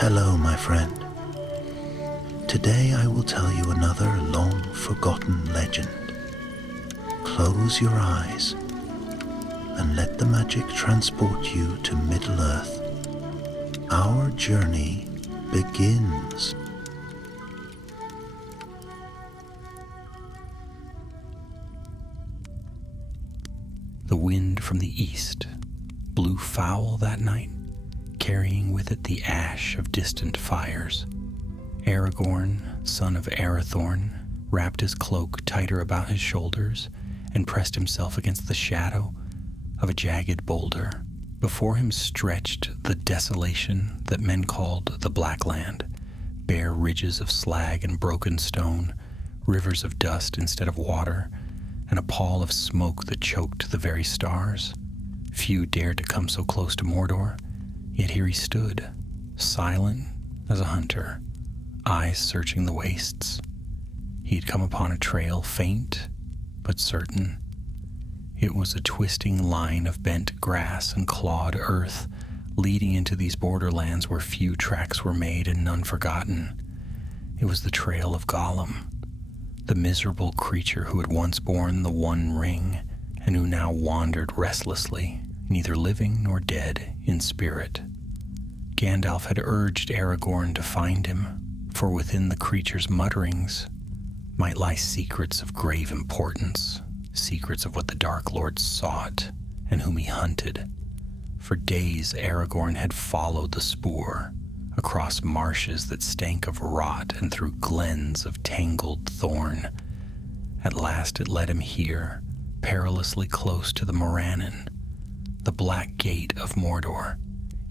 Hello, my friend. Today I will tell you another long-forgotten legend. Close your eyes and let the magic transport you to Middle-earth. Our journey begins. The wind from the east blew foul that night, carrying with it the ash of distant fires. Aragorn, son of Arathorn, wrapped his cloak tighter about his shoulders and pressed himself against the shadow of a jagged boulder. Before him stretched the desolation that men called the Black Land, bare ridges of slag and broken stone, rivers of dust instead of water, and a pall of smoke that choked the very stars. Few dared to come so close to Mordor, yet here he stood, silent as a hunter, eyes searching the wastes. He had come upon a trail, faint but certain. It was a twisting line of bent grass and clawed earth, leading into these borderlands where few tracks were made and none forgotten. It was the trail of Gollum, the miserable creature who had once borne the One Ring, and who now wandered restlessly, neither living nor dead in spirit. Gandalf had urged Aragorn to find him, for within the creature's mutterings might lie secrets of grave importance, secrets of what the Dark Lord sought and whom he hunted. For days Aragorn had followed the spoor, across marshes that stank of rot and through glens of tangled thorn. At last it led him here, perilously close to the Morannon, the black gate of Mordor.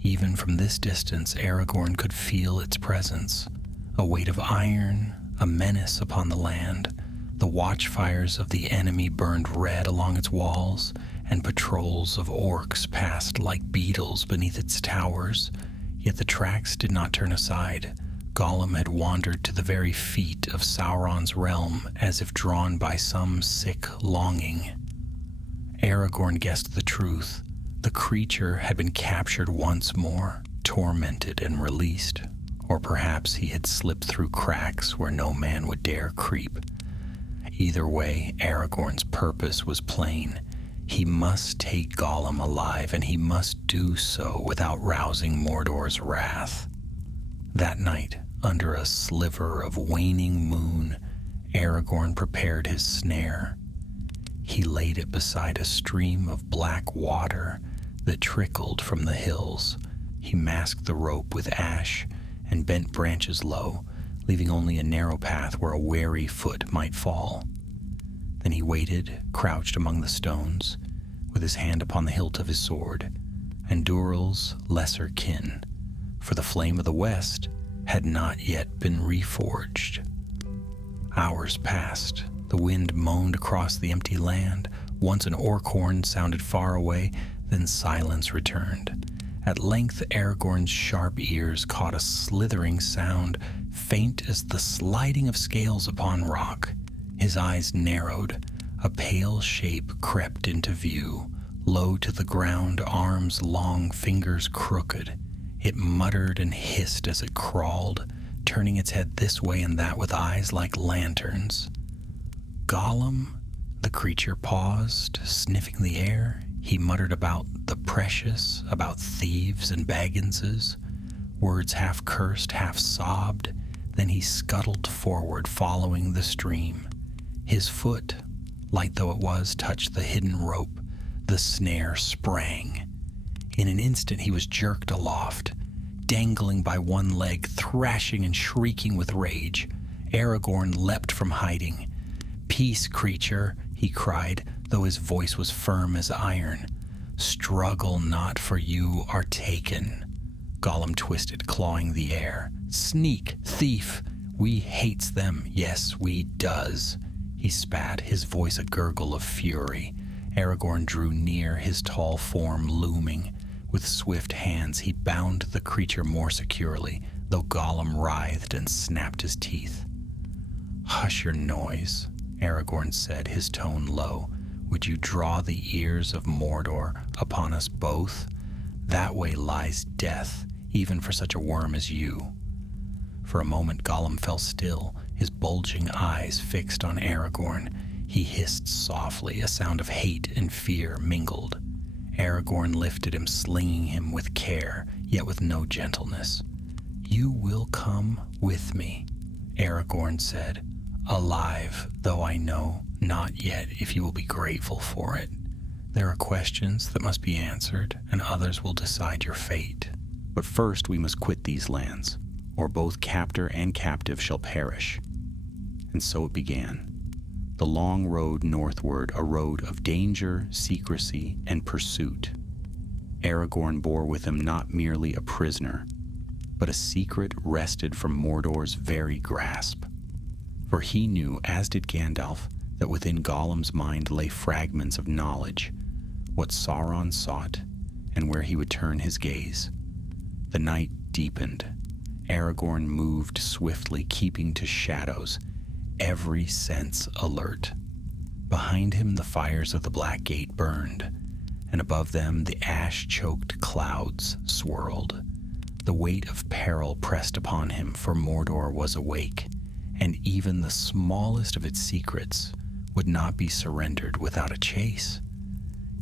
Even from this distance Aragorn could feel its presence, a weight of iron, a menace upon the land. The watchfires of the enemy burned red along its walls, and patrols of orcs passed like beetles beneath its towers. Yet the tracks did not turn aside. Gollum had wandered to the very feet of Sauron's realm, as if drawn by some sick longing. Aragorn guessed the truth. The creature had been captured once more, tormented and released, or perhaps he had slipped through cracks where no man would dare creep. Either way, Aragorn's purpose was plain. He must take Gollum alive, and he must do so without rousing Mordor's wrath. That night, under a sliver of waning moon, Aragorn prepared his snare. He laid it beside a stream of black water that trickled from the hills. He masked the rope with ash and bent branches low, leaving only a narrow path where a wary foot might fall. Then he waited, crouched among the stones, with his hand upon the hilt of his sword, and Dural's lesser kin, for the flame of the west had not yet been reforged. Hours passed. The wind moaned across the empty land. Once an orc horn sounded far away, then silence returned. At length Aragorn's sharp ears caught a slithering sound, faint as the sliding of scales upon rock. His eyes narrowed. A pale shape crept into view, low to the ground, arms long, fingers crooked. It muttered and hissed as it crawled, turning its head this way and that with eyes like lanterns. Gollum? The creature paused, sniffing the air. He muttered about the precious, about thieves and Bagginses, words half cursed, half sobbed. Then he scuttled forward, following the stream. His foot, light though it was, touched the hidden rope. The snare sprang. In an instant he was jerked aloft, dangling by one leg, thrashing and shrieking with rage. Aragorn leapt from hiding. "Peace, creature," he cried, though his voice was firm as iron. "Struggle not, for you are taken." Gollum twisted, clawing the air. "Sneak, thief, we hates them, yes, we does." He spat, his voice a gurgle of fury. Aragorn drew near, his tall form looming. With swift hands he bound the creature more securely, though Gollum writhed and snapped his teeth. "Hush your noise," Aragorn said, his tone low. "Would you draw the ears of Mordor upon us both? That way lies death. even for such a worm as you." For a moment Gollum fell still, his bulging eyes fixed on Aragorn. He hissed softly, a sound of hate and fear mingled. Aragorn lifted him, slinging him with care, yet with no gentleness. "You will come with me," Aragorn said, "alive, though I know not yet if you will be grateful for it. There are questions that must be answered, and others will decide your fate. But first we must quit these lands, or both captor and captive shall perish." And so it began. The long road northward, a road of danger, secrecy, and pursuit. Aragorn bore with him not merely a prisoner, but a secret wrested from Mordor's very grasp. For he knew, as did Gandalf, that within Gollum's mind lay fragments of knowledge, what Sauron sought, and where he would turn his gaze. The night deepened. Aragorn moved swiftly, keeping to shadows, every sense alert. Behind him the fires of the Black Gate burned, and above them the ash-choked clouds swirled. The weight of peril pressed upon him, for Mordor was awake, and even the smallest of its secrets would not be surrendered without a chase.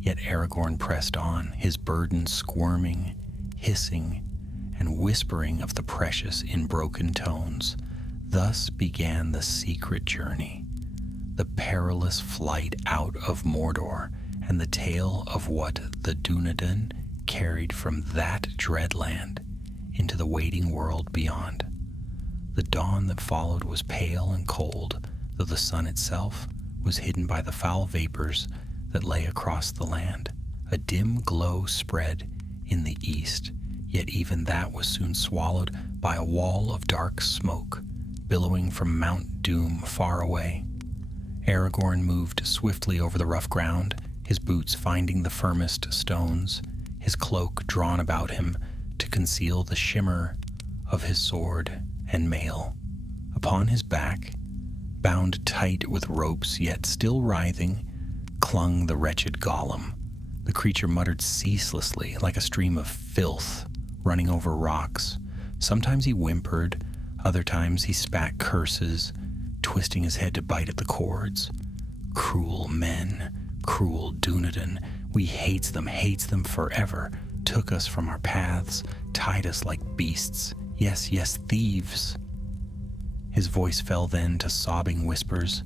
Yet Aragorn pressed on, his burden squirming, hissing, and whispering of the precious in broken tones. Thus began the secret journey, the perilous flight out of Mordor, and the tale of what the Dunedain carried from that dread land into the waiting world beyond. The dawn that followed was pale and cold, though the sun itself was hidden by the foul vapors that lay across the land. A dim glow spread in the east, yet even that was soon swallowed by a wall of dark smoke, billowing from Mount Doom far away. Aragorn moved swiftly over the rough ground, his boots finding the firmest stones, his cloak drawn about him to conceal the shimmer of his sword and mail. Upon his back, bound tight with ropes yet still writhing, clung the wretched Gollum. The creature muttered ceaselessly like a stream of filth running over rocks. Sometimes he whimpered, other times he spat curses, twisting his head to bite at the cords. Cruel men, cruel Dunedain, we hates them forever, took us from our paths, tied us like beasts. Yes, thieves. His voice fell then to sobbing whispers,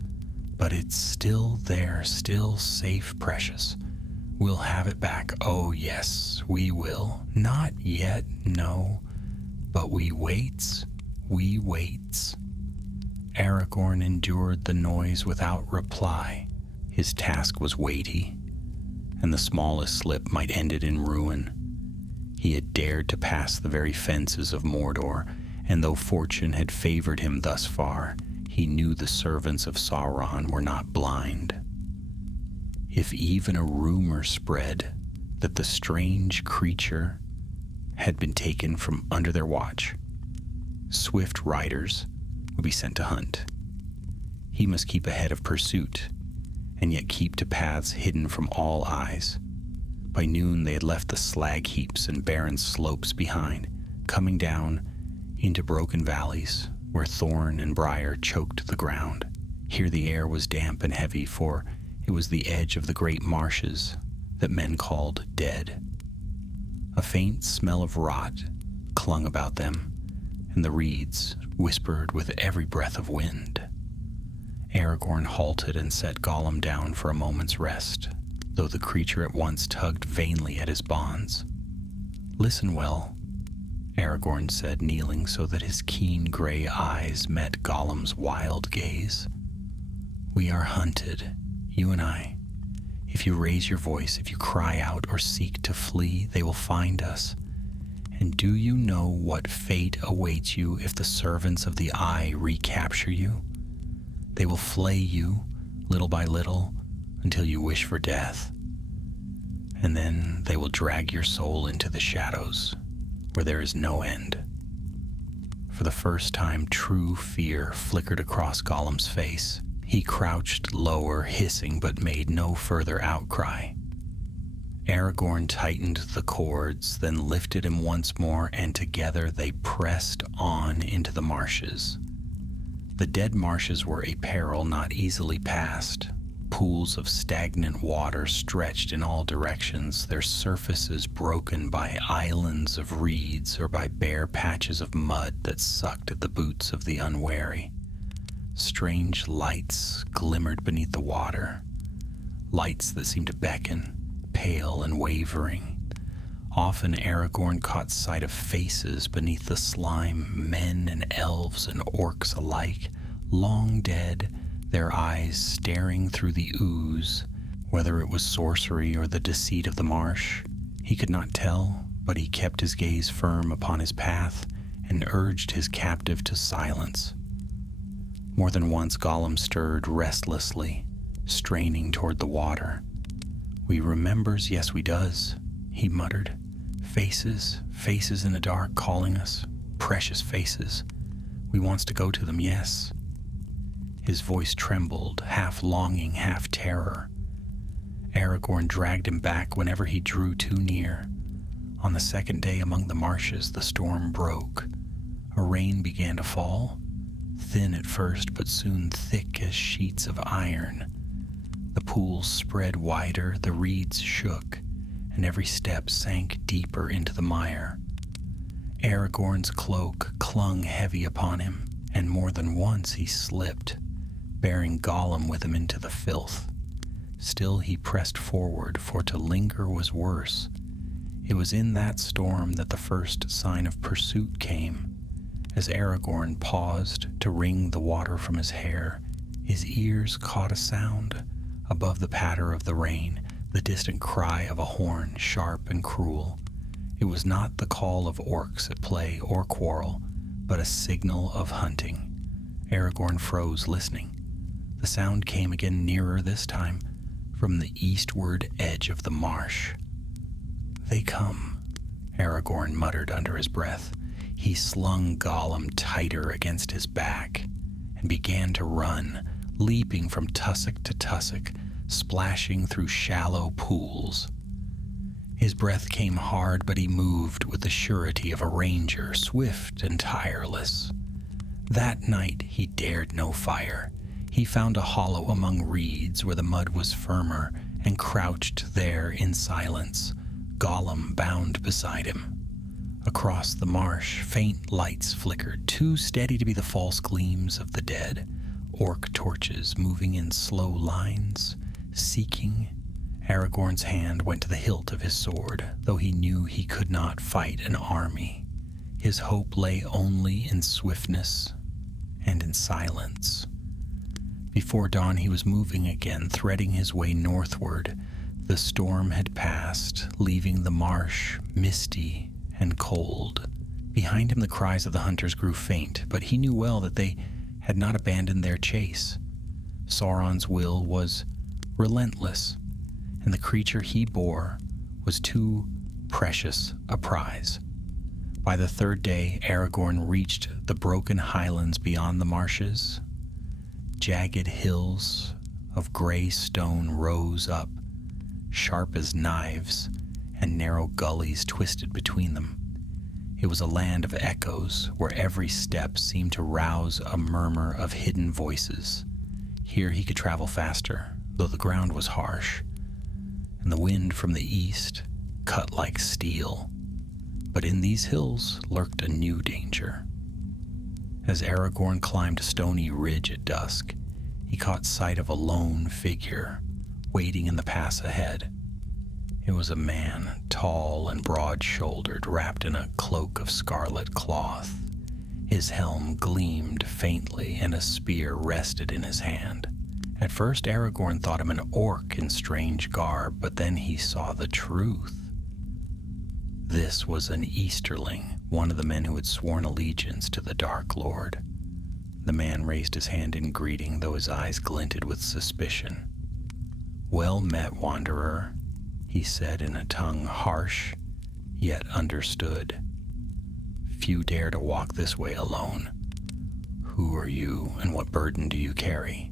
but it's still there, still safe, precious. We'll have it back, oh yes, we will. Not yet, no, but we waits. Aragorn endured the noise without reply. His task was weighty, and the smallest slip might end it in ruin. He had dared to pass the very fences of Mordor, and though fortune had favored him thus far, he knew the servants of Sauron were not blind. If even a rumor spread that the strange creature had been taken from under their watch, swift riders would be sent to hunt. He must keep ahead of pursuit, and yet keep to paths hidden from all eyes. By noon they had left the slag heaps and barren slopes behind, coming down into broken valleys where thorn and briar choked the ground. Here the air was damp and heavy, for it was the edge of the great marshes that men called dead. A faint smell of rot clung about them, and the reeds whispered with every breath of wind. Aragorn halted and set Gollum down for a moment's rest, though the creature at once tugged vainly at his bonds. "Listen well," Aragorn said, kneeling so that his keen gray eyes met Gollum's wild gaze. "We are hunted, you and I. If you raise your voice, if you cry out or seek to flee, they will find us. And do you know what fate awaits you if the servants of the Eye recapture you? They will flay you, little by little, until you wish for death. And then they will drag your soul into the shadows, where there is no end." For the first time, true fear flickered across Gollum's face. He crouched lower, hissing, but made no further outcry. Aragorn tightened the cords, then lifted him once more, and together they pressed on into the marshes. The dead marshes were a peril not easily passed. Pools of stagnant water stretched in all directions, their surfaces broken by islands of reeds or by bare patches of mud that sucked at the boots of the unwary. Strange lights glimmered beneath the water, lights that seemed to beckon, pale and wavering. Often Aragorn caught sight of faces beneath the slime, men and elves and orcs alike, long dead, their eyes staring through the ooze. Whether it was sorcery or the deceit of the marsh, he could not tell, but he kept his gaze firm upon his path and urged his captive to silence. More than once Gollum stirred restlessly, straining toward the water. "We remembers, yes we does," he muttered. Faces in the dark calling us, precious faces. We wants to go to them, yes." His voice trembled, half longing, half terror. Aragorn dragged him back whenever he drew too near. On the second day among the marshes, the storm broke. A rain began to fall, thin at first, but soon thick as sheets of iron. The pools spread wider, the reeds shook, and every step sank deeper into the mire. Aragorn's cloak clung heavy upon him, and more than once he slipped, bearing Gollum with him into the filth. Still he pressed forward, for to linger was worse. It was in that storm that the first sign of pursuit came. As Aragorn paused to wring the water from his hair, his ears caught a sound. Above the patter of the rain, the distant cry of a horn, sharp and cruel. It was not the call of orcs at play or quarrel, but a signal of hunting. Aragorn froze, listening. The sound came again nearer this time, from the eastward edge of the marsh. "They come," Aragorn muttered under his breath. He slung Gollum tighter against his back and began to run, leaping from tussock to tussock, splashing through shallow pools. His breath came hard, but he moved with the surety of a ranger, swift and tireless. That night he dared no fire. He found a hollow among reeds where the mud was firmer and crouched there in silence, Gollum bound beside him. Across the marsh, faint lights flickered, too steady to be the false gleams of the dead. Orc torches moving in slow lines, seeking. Aragorn's hand went to the hilt of his sword, though he knew he could not fight an army. His hope lay only in swiftness and in silence. Before dawn he was moving again, threading his way northward. The storm had passed, leaving the marsh misty and cold. Behind him the cries of the hunters grew faint, but he knew well that they had not abandoned their chase. Sauron's will was relentless, and the creature he bore was too precious a prize. By the third day, Aragorn reached the broken highlands beyond the marshes. Jagged hills of gray stone rose up, sharp as knives, and narrow gullies twisted between them. It was a land of echoes, where every step seemed to rouse a murmur of hidden voices. Here he could travel faster, though the ground was harsh, and the wind from the east cut like steel. But in these hills lurked a new danger. As Aragorn climbed a stony ridge at dusk, he caught sight of a lone figure waiting in the pass ahead. It was a man, tall and broad-shouldered, wrapped in a cloak of scarlet cloth. His helm gleamed faintly, and a spear rested in his hand. At first, Aragorn thought him an orc in strange garb, but then he saw the truth. This was an Easterling, one of the men who had sworn allegiance to the Dark Lord. The man raised his hand in greeting, though his eyes glinted with suspicion. "Well met, wanderer," he said in a tongue harsh, yet understood. "Few dare to walk this way alone. Who are you, and what burden do you carry?"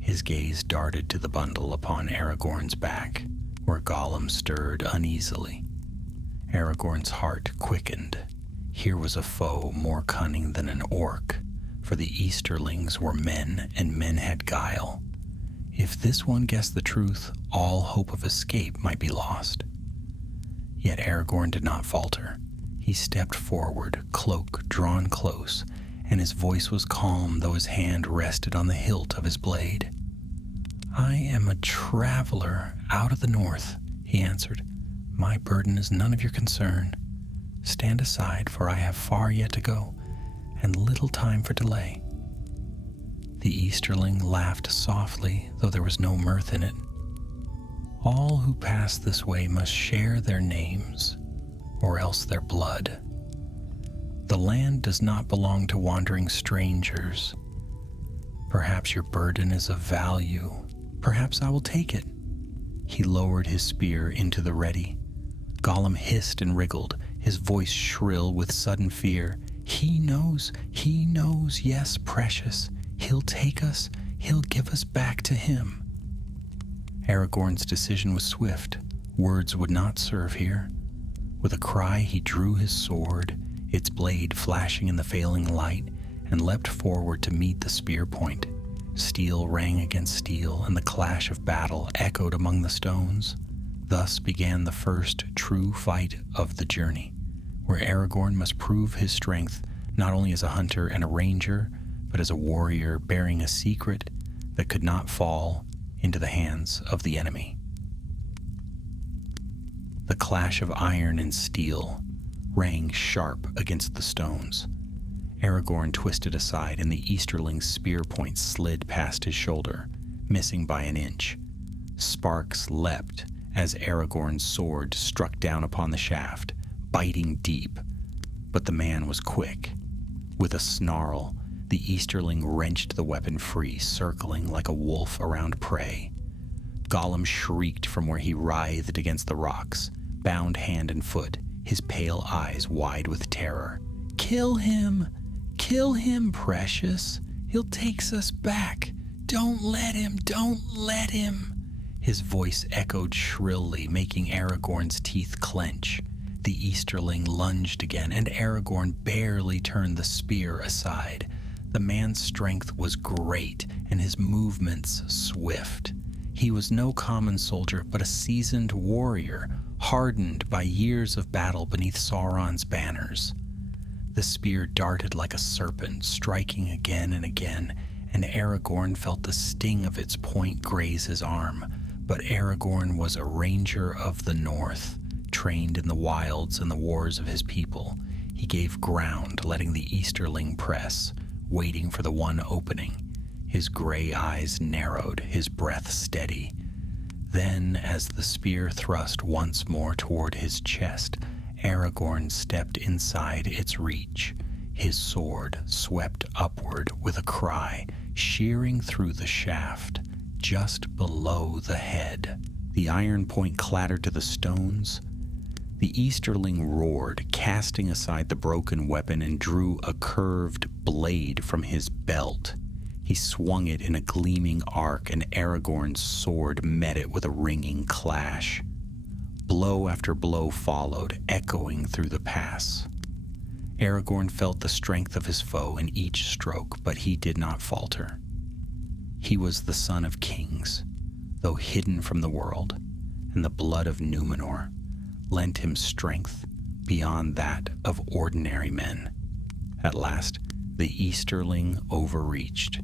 His gaze darted to the bundle upon Aragorn's back. where Gollum stirred uneasily. Aragorn's heart quickened. Here was a foe more cunning than an orc, for the Easterlings were men, and men had guile. If this one guessed the truth, all hope of escape might be lost. Yet Aragorn did not falter. He stepped forward, cloak drawn close, and his voice was calm, though his hand rested on the hilt of his blade. "I am a traveler out of the north," he answered. "My burden is none of your concern. Stand aside, for I have far yet to go, and little time for delay." The Easterling laughed softly, though there was no mirth in it. "All who pass this way must share their names, or else their blood. The land does not belong to wandering strangers. Perhaps your burden is of value. Perhaps I will take it." He lowered his spear into the ready. Gollum hissed and wriggled, his voice shrill with sudden fear. He knows, yes, precious. He'll take us, he'll give us back to him." Aragorn's decision was swift. Words would not serve here. With a cry, he drew his sword, its blade flashing in the failing light, and leapt forward to meet the spear point. Steel rang against steel, and the clash of battle echoed among the stones. Thus began the first true fight of the journey, where Aragorn must prove his strength not only as a hunter and a ranger, but as a warrior bearing a secret that could not fall into the hands of the enemy. The clash of iron and steel rang sharp against the stones. Aragorn twisted aside, and the Easterling's spear point slid past his shoulder, missing by an inch. Sparks leapt as Aragorn's sword struck down upon the shaft, biting deep. But the man was quick. With a snarl, the Easterling wrenched the weapon free, circling like a wolf around prey. Gollum shrieked from where he writhed against the rocks, bound hand and foot, his pale eyes wide with terror. "Kill him! Kill him, precious! He'll take us back! Don't let him! Don't let him!" His voice echoed shrilly, making Aragorn's teeth clench. The Easterling lunged again, and Aragorn barely turned the spear aside. The man's strength was great, and his movements swift. He was no common soldier, but a seasoned warrior, hardened by years of battle beneath Sauron's banners. The spear darted like a serpent, striking again and again, and Aragorn felt the sting of its point graze his arm. But Aragorn was a ranger of the north, trained in the wilds and the wars of his people. He gave ground, letting the Easterling press, waiting for the one opening. His gray eyes narrowed, his breath steady. Then, as the spear thrust once more toward his chest, Aragorn stepped inside its reach. His sword swept upward with a cry, shearing through the shaft, just below the head. The iron point clattered to the stones. The Easterling roared, casting aside the broken weapon, and drew a curved blade from his belt. He swung it in a gleaming arc, and Aragorn's sword met it with a ringing clash. Blow after blow followed, echoing through the pass. Aragorn felt the strength of his foe in each stroke, but he did not falter. He was the son of kings, though hidden from the world, and the blood of Númenor lent him strength beyond that of ordinary men. At last, the Easterling overreached,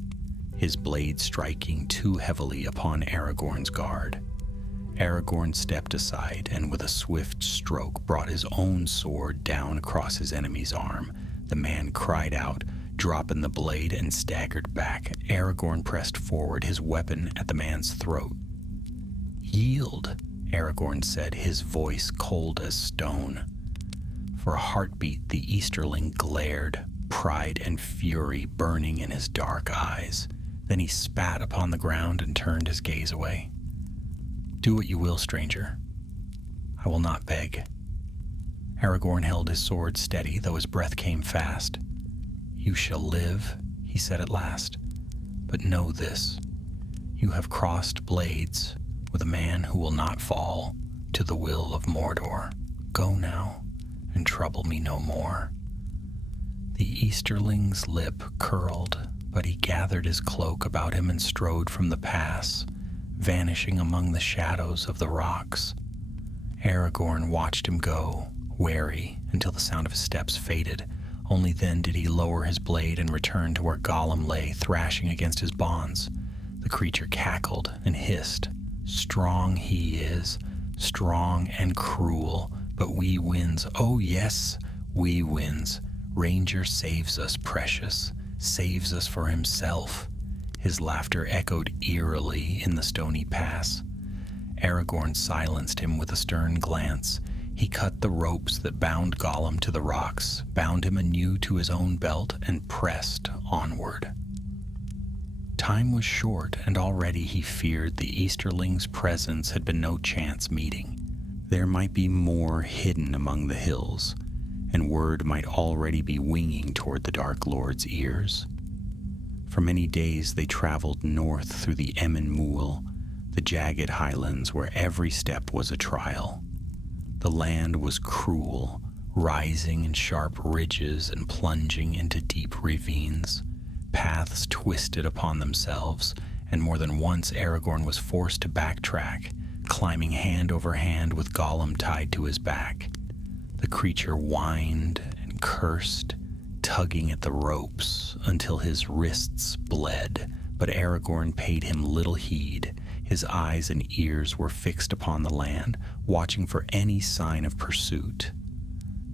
his blade striking too heavily upon Aragorn's guard. Aragorn stepped aside, and with a swift stroke brought his own sword down across his enemy's arm. The man cried out, dropping the blade, and staggered back. Aragorn pressed forward, his weapon at the man's throat. "Yield," Aragorn said, his voice cold as stone. For a heartbeat, the Easterling glared, pride and fury burning in his dark eyes. Then he spat upon the ground and turned his gaze away. "Do what you will, stranger. I will not beg." Aragorn held his sword steady, though his breath came fast. "You shall live," he said at last. "But know this, you have crossed blades with a man who will not fall. to the will of Mordor. Go now, and trouble me no more." The Easterling's lip curled, but he gathered his cloak about him and strode from the pass, vanishing among the shadows of the rocks. Aragorn watched him go, wary, until the sound of his steps faded. Only then did he lower his blade and return to where Gollum lay, thrashing against his bonds. The creature cackled and hissed. "Strong he is, strong and cruel, but we wins. Oh yes, we wins. Ranger saves us, precious, saves us for himself." His laughter echoed eerily in the stony pass. Aragorn silenced him with a stern glance. He cut the ropes that bound Gollum to the rocks, bound him anew to his own belt, and pressed onward. Time was short, and already he feared the Easterling's presence had been no chance meeting. There might be more hidden among the hills, and word might already be winging toward the Dark Lord's ears. For many days they traveled north through the Emyn Muil, the jagged highlands where every step was a trial. The land was cruel, rising in sharp ridges and plunging into deep ravines. Paths twisted upon themselves, and more than once Aragorn was forced to backtrack, climbing hand over hand with Gollum tied to his back. The creature whined and cursed, tugging at the ropes until his wrists bled, but Aragorn paid him little heed. His eyes and ears were fixed upon the land, watching for any sign of pursuit.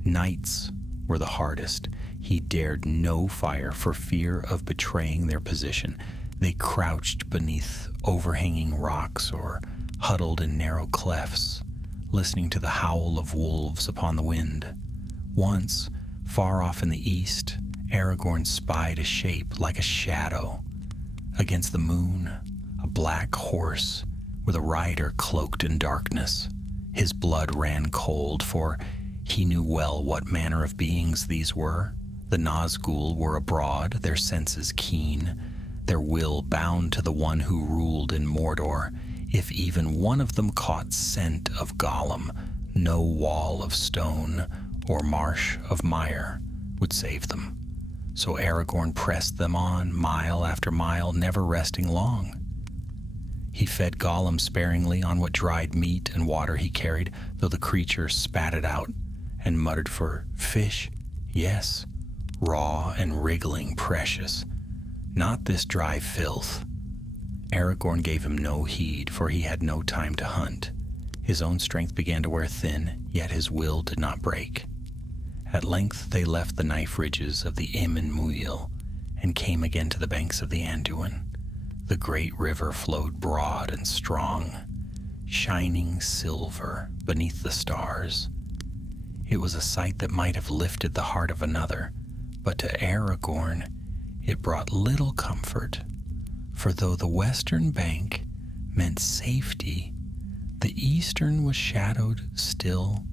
Nights were the hardest. He dared no fire for fear of betraying their position. They crouched beneath overhanging rocks or huddled in narrow clefts, listening to the howl of wolves upon the wind. Once, far off in the east, Aragorn spied a shape like a shadow. Against the moon, a black horse with a rider cloaked in darkness. His blood ran cold, for he knew well what manner of beings these were. The Nazgul were abroad, their senses keen, their will bound to the one who ruled in Mordor. If even one of them caught scent of Gollum, no wall of stone or marsh of mire would save them. So Aragorn pressed them on, mile after mile, never resting long. He fed Gollum sparingly on what dried meat and water he carried, though the creature spat it out and muttered for fish, yes, raw and wriggling precious, not this dry filth. Aragorn gave him no heed, for he had no time to hunt. His own strength began to wear thin, yet his will did not break. At length they left the knife ridges of the Emyn Muil and came again to the banks of the Anduin. The great river flowed broad and strong, shining silver beneath the stars. It was a sight that might have lifted the heart of another, but to Aragorn it brought little comfort, for though the western bank meant safety, the eastern was shadowed still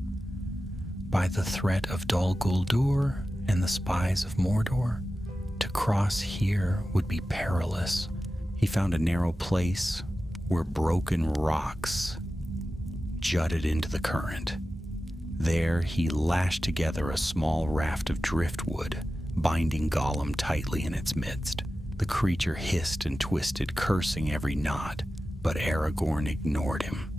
by the threat of Dol Guldur and the spies of Mordor. To cross here would be perilous. He found a narrow place where broken rocks jutted into the current. There he lashed together a small raft of driftwood, binding Gollum tightly in its midst. The creature hissed and twisted, cursing every knot, but Aragorn ignored him.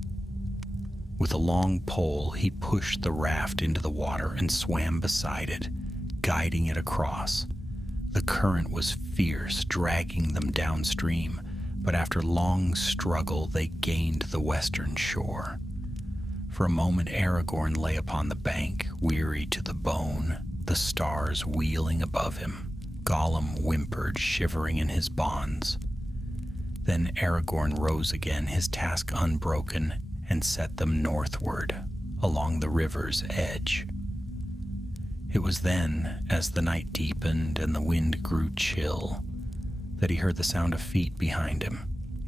With a long pole, he pushed the raft into the water and swam beside it, guiding it across. The current was fierce, dragging them downstream, but after long struggle they gained the western shore. For a moment Aragorn lay upon the bank, weary to the bone, the stars wheeling above him. Gollum whimpered, shivering in his bonds. Then Aragorn rose again, his task unbroken, and set them northward, along the river's edge. It was then, as the night deepened and the wind grew chill, that he heard the sound of feet behind him.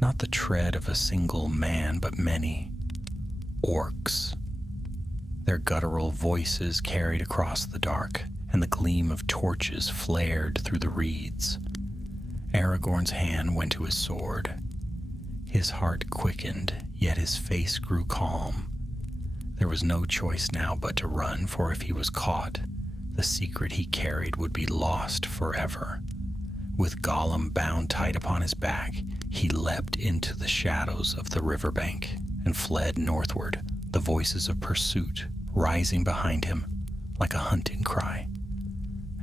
Not the tread of a single man, but many. Orcs. Their guttural voices carried across the dark, and the gleam of torches flared through the reeds. Aragorn's hand went to his sword. His heart quickened, yet his face grew calm. There was no choice now but to run, for if he was caught, the secret he carried would be lost forever. With Gollum bound tight upon his back, he leapt into the shadows of the riverbank and fled northward, the voices of pursuit rising behind him like a hunting cry.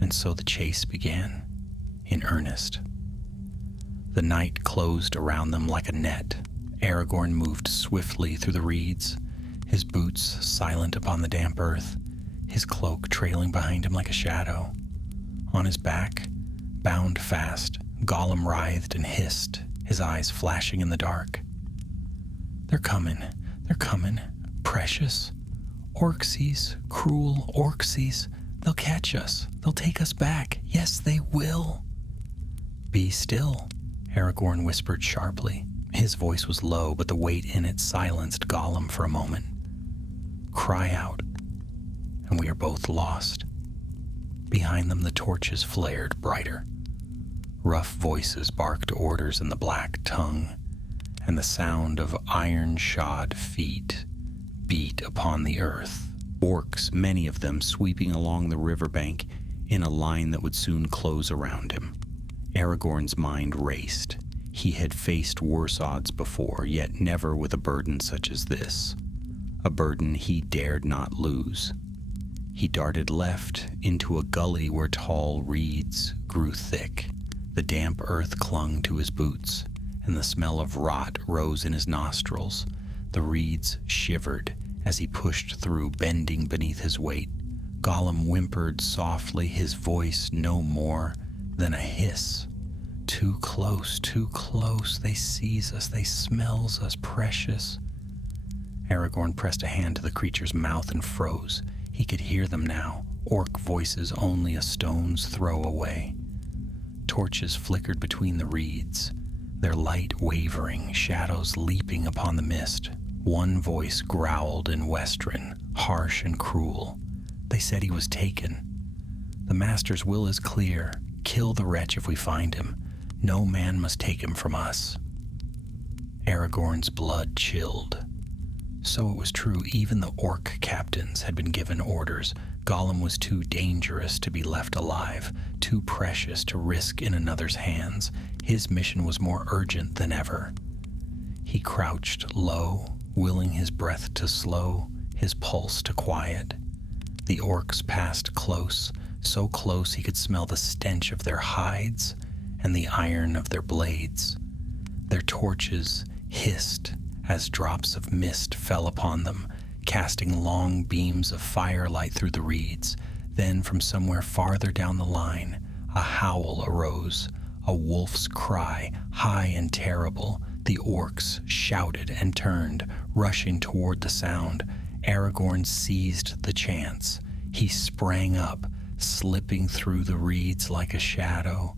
And so the chase began, in earnest. The night closed around them like a net. Aragorn moved swiftly through the reeds, his boots silent upon the damp earth, his cloak trailing behind him like a shadow. On his back, bound fast, Gollum writhed and hissed, his eyes flashing in the dark. They're coming, precious. Orcsies, cruel Orcsies, they'll catch us, they'll take us back, yes they will. Be still, Aragorn whispered sharply. His voice was low, but the weight in it silenced Gollum for a moment. Cry out, and we are both lost. Behind them the torches flared brighter. Rough voices barked orders in the black tongue, and the sound of iron-shod feet beat upon the earth. Orcs, many of them sweeping along the riverbank in a line that would soon close around him. Aragorn's mind raced. He had faced worse odds before, yet never with a burden such as this. A burden he dared not lose. He darted left into a gully where tall reeds grew thick. The damp earth clung to his boots, and the smell of rot rose in his nostrils. The reeds shivered as he pushed through, bending beneath his weight. Gollum whimpered softly, his voice no more than a hiss. Too close, they seize us, they smells us, precious. Aragorn pressed a hand to the creature's mouth and froze. He could hear them now, orc voices only a stone's throw away. Torches flickered between the reeds, their light wavering, shadows leaping upon the mist. One voice growled in Westron, harsh and cruel. They said he was taken. The Master's will is clear. Kill the wretch if we find him. No man must take him from us. Aragorn's blood chilled. So it was true, even the orc captains had been given orders. Gollum was too dangerous to be left alive, too precious to risk in another's hands. His mission was more urgent than ever. He crouched low, willing his breath to slow, his pulse to quiet. The orcs passed close, so close he could smell the stench of their hides and the iron of their blades. Their torches hissed as drops of mist fell upon them, casting long beams of firelight through the reeds. Then from somewhere farther down the line, a howl arose, a wolf's cry, high and terrible. The orcs shouted and turned, rushing toward the sound. Aragorn seized the chance. He sprang up, slipping through the reeds like a shadow,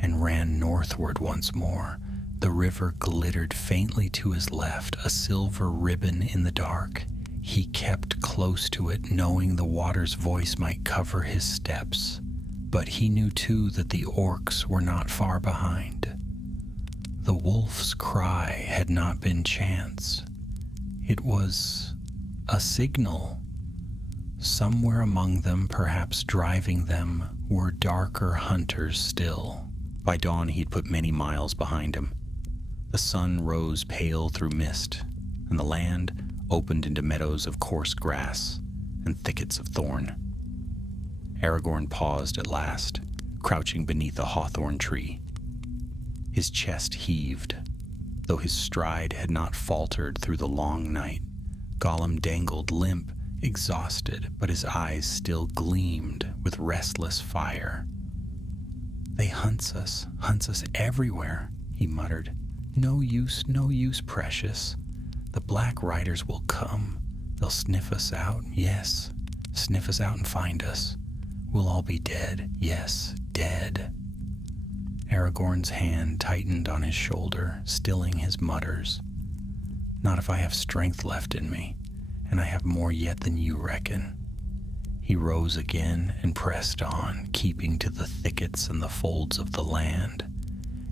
and ran northward once more. The river glittered faintly to his left, a silver ribbon in the dark. He kept close to it, knowing the water's voice might cover his steps. But he knew too that the orcs were not far behind. The wolf's cry had not been chance. It was a signal. Somewhere among them, perhaps driving them, were darker hunters still. By dawn he'd put many miles behind him. The sun rose pale through mist, and the land opened into meadows of coarse grass and thickets of thorn. Aragorn paused at last, crouching beneath a hawthorn tree. His chest heaved, though his stride had not faltered through the long night. Gollum dangled limp, exhausted, but his eyes still gleamed with restless fire. "They hunts us everywhere," he muttered. No use, precious. The black riders will come. They'll sniff us out, yes, sniff us out and find us. We'll all be dead, yes, dead. Aragorn's hand tightened on his shoulder, stilling his mutters. Not if I have strength left in me, and I have more yet than you reckon. He rose again and pressed on, keeping to the thickets and the folds of the land.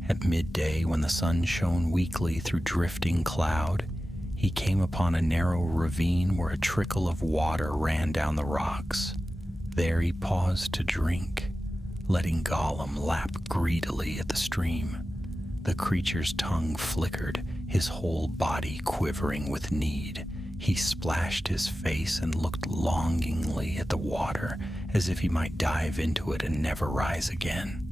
At midday, when the sun shone weakly through drifting cloud, He came upon a narrow ravine where a trickle of water ran down the rocks. There he paused to drink, letting Gollum lap greedily at the stream. The creature's tongue flickered, his whole body quivering with need. He splashed his face and looked longingly at the water, as if he might dive into it and never rise again.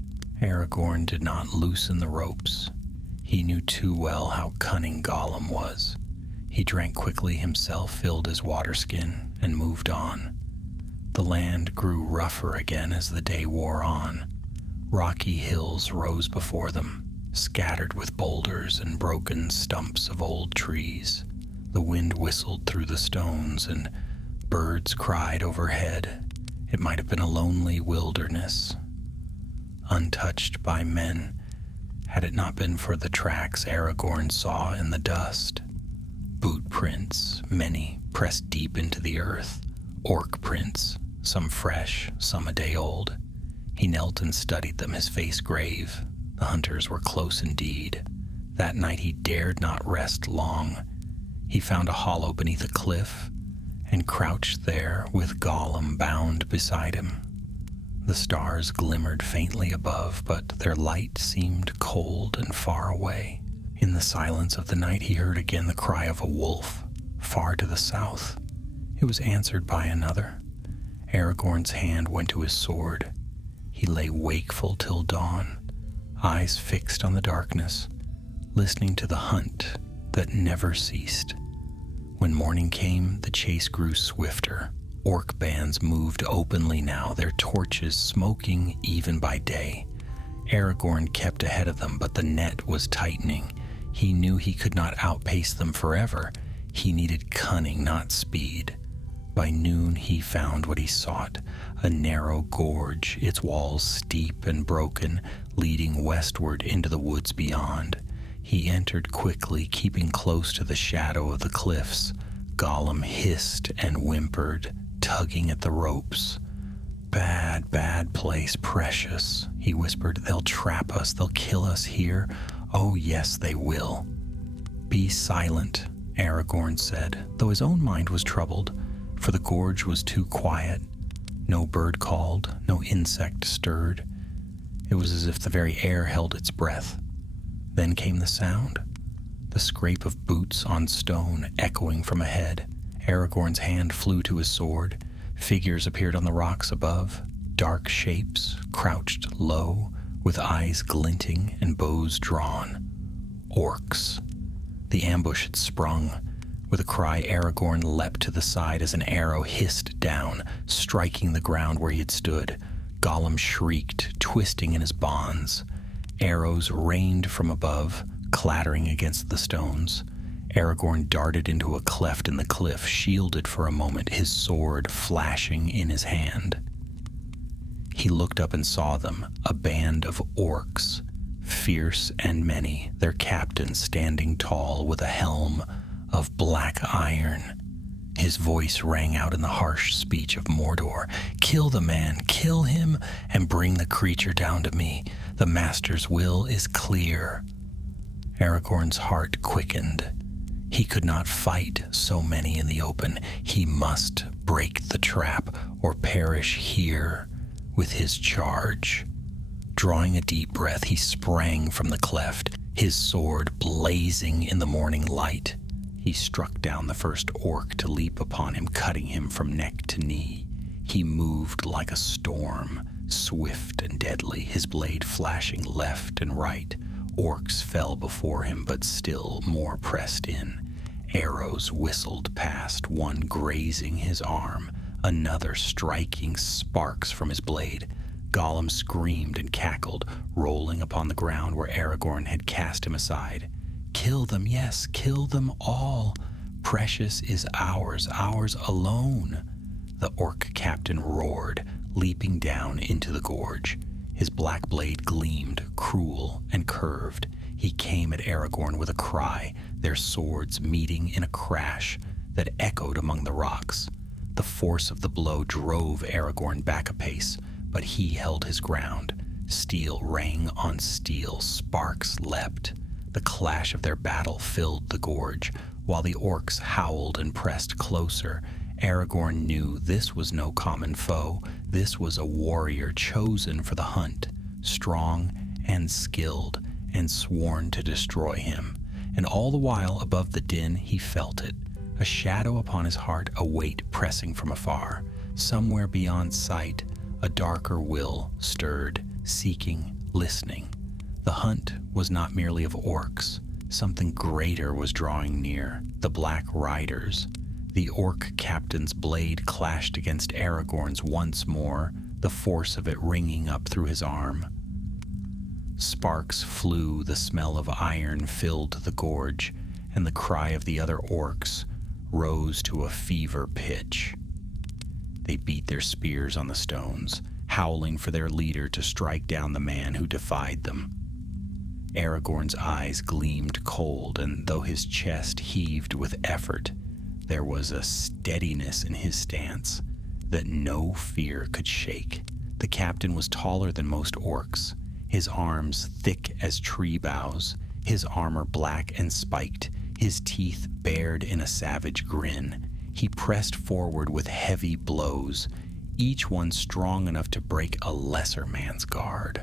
Aragorn did not loosen the ropes. He knew too well how cunning Gollum was. He drank quickly himself, filled his water skin, and moved on. The land grew rougher again as the day wore on. Rocky hills rose before them, scattered with boulders and broken stumps of old trees. The wind whistled through the stones, and birds cried overhead. It might have been a lonely wilderness, untouched by men, had it not been for the tracks Aragorn saw in the dust. Boot prints, many pressed deep into the earth. Orc prints, some fresh, some a day old. He knelt and studied them, his face grave. The hunters were close indeed. That night he dared not rest long. He found a hollow beneath a cliff and crouched there with Gollum bound beside him. The stars glimmered faintly above, but their light seemed cold and far away. In the silence of the night he heard again the cry of a wolf, far to the south. It was answered by another. Aragorn's hand went to his sword. He lay wakeful till dawn, eyes fixed on the darkness, listening to the hunt that never ceased. When morning came, the chase grew swifter. Orc bands moved openly now, their torches smoking even by day. Aragorn kept ahead of them, but the net was tightening. He knew he could not outpace them forever. He needed cunning, not speed. By noon he found what he sought, a narrow gorge, its walls steep and broken, leading westward into the woods beyond. He entered quickly, keeping close to the shadow of the cliffs. Gollum hissed and whimpered, tugging at the ropes. "Bad, bad place, precious," he whispered. "They'll trap us, they'll kill us here. Oh, yes, they will." "Be silent," Aragorn said, though his own mind was troubled, for the gorge was too quiet. No bird called, no insect stirred. It was as if the very air held its breath. Then came the sound, the scrape of boots on stone echoing from ahead. Aragorn's hand flew to his sword. Figures appeared on the rocks above, dark shapes, crouched low, with eyes glinting and bows drawn. Orcs. The ambush had sprung. With a cry, Aragorn leapt to the side as an arrow hissed down, striking the ground where he had stood. Gollum shrieked, twisting in his bonds. Arrows rained from above, clattering against the stones. Aragorn darted into a cleft in the cliff, shielded for a moment, his sword flashing in his hand. He looked up and saw them, a band of orcs, fierce and many, their captain standing tall with a helm of black iron. His voice rang out in the harsh speech of Mordor. "Kill the man, kill him, and bring the creature down to me. The master's will is clear." Aragorn's heart quickened. He could not fight so many in the open. He must break the trap or perish here with his charge. Drawing a deep breath, he sprang from the cleft, his sword blazing in the morning light. He struck down the first orc to leap upon him, cutting him from neck to knee. He moved like a storm, swift and deadly, his blade flashing left and right. Orcs fell before him, but still more pressed in. Arrows whistled past, one grazing his arm, another striking sparks from his blade. Gollum screamed and cackled, rolling upon the ground where Aragorn had cast him aside. "Kill them, yes, kill them all. Precious is ours, ours alone." The orc captain roared, leaping down into the gorge. His black blade gleamed, cruel and curved. He came at Aragorn with a cry, their swords meeting in a crash that echoed among the rocks. The force of the blow drove Aragorn back a pace, but he held his ground. Steel rang on steel, sparks leapt. The clash of their battle filled the gorge. While the orcs howled and pressed closer, Aragorn knew this was no common foe. This was a warrior chosen for the hunt, strong and skilled, and sworn to destroy him. And all the while, above the din, he felt it, a shadow upon his heart, a weight pressing from afar. Somewhere beyond sight, a darker will stirred, seeking, listening. The hunt was not merely of orcs. Something greater was drawing near, the Black Riders. The orc captain's blade clashed against Aragorn's once more, the force of it ringing up through his arm. Sparks flew, the smell of iron filled the gorge, and the cry of the other orcs rose to a fever pitch. They beat their spears on the stones, howling for their leader to strike down the man who defied them. Aragorn's eyes gleamed cold, and though his chest heaved with effort, there was a steadiness in his stance that no fear could shake. The captain was taller than most orcs, his arms thick as tree boughs, his armor black and spiked, his teeth bared in a savage grin. He pressed forward with heavy blows, each one strong enough to break a lesser man's guard.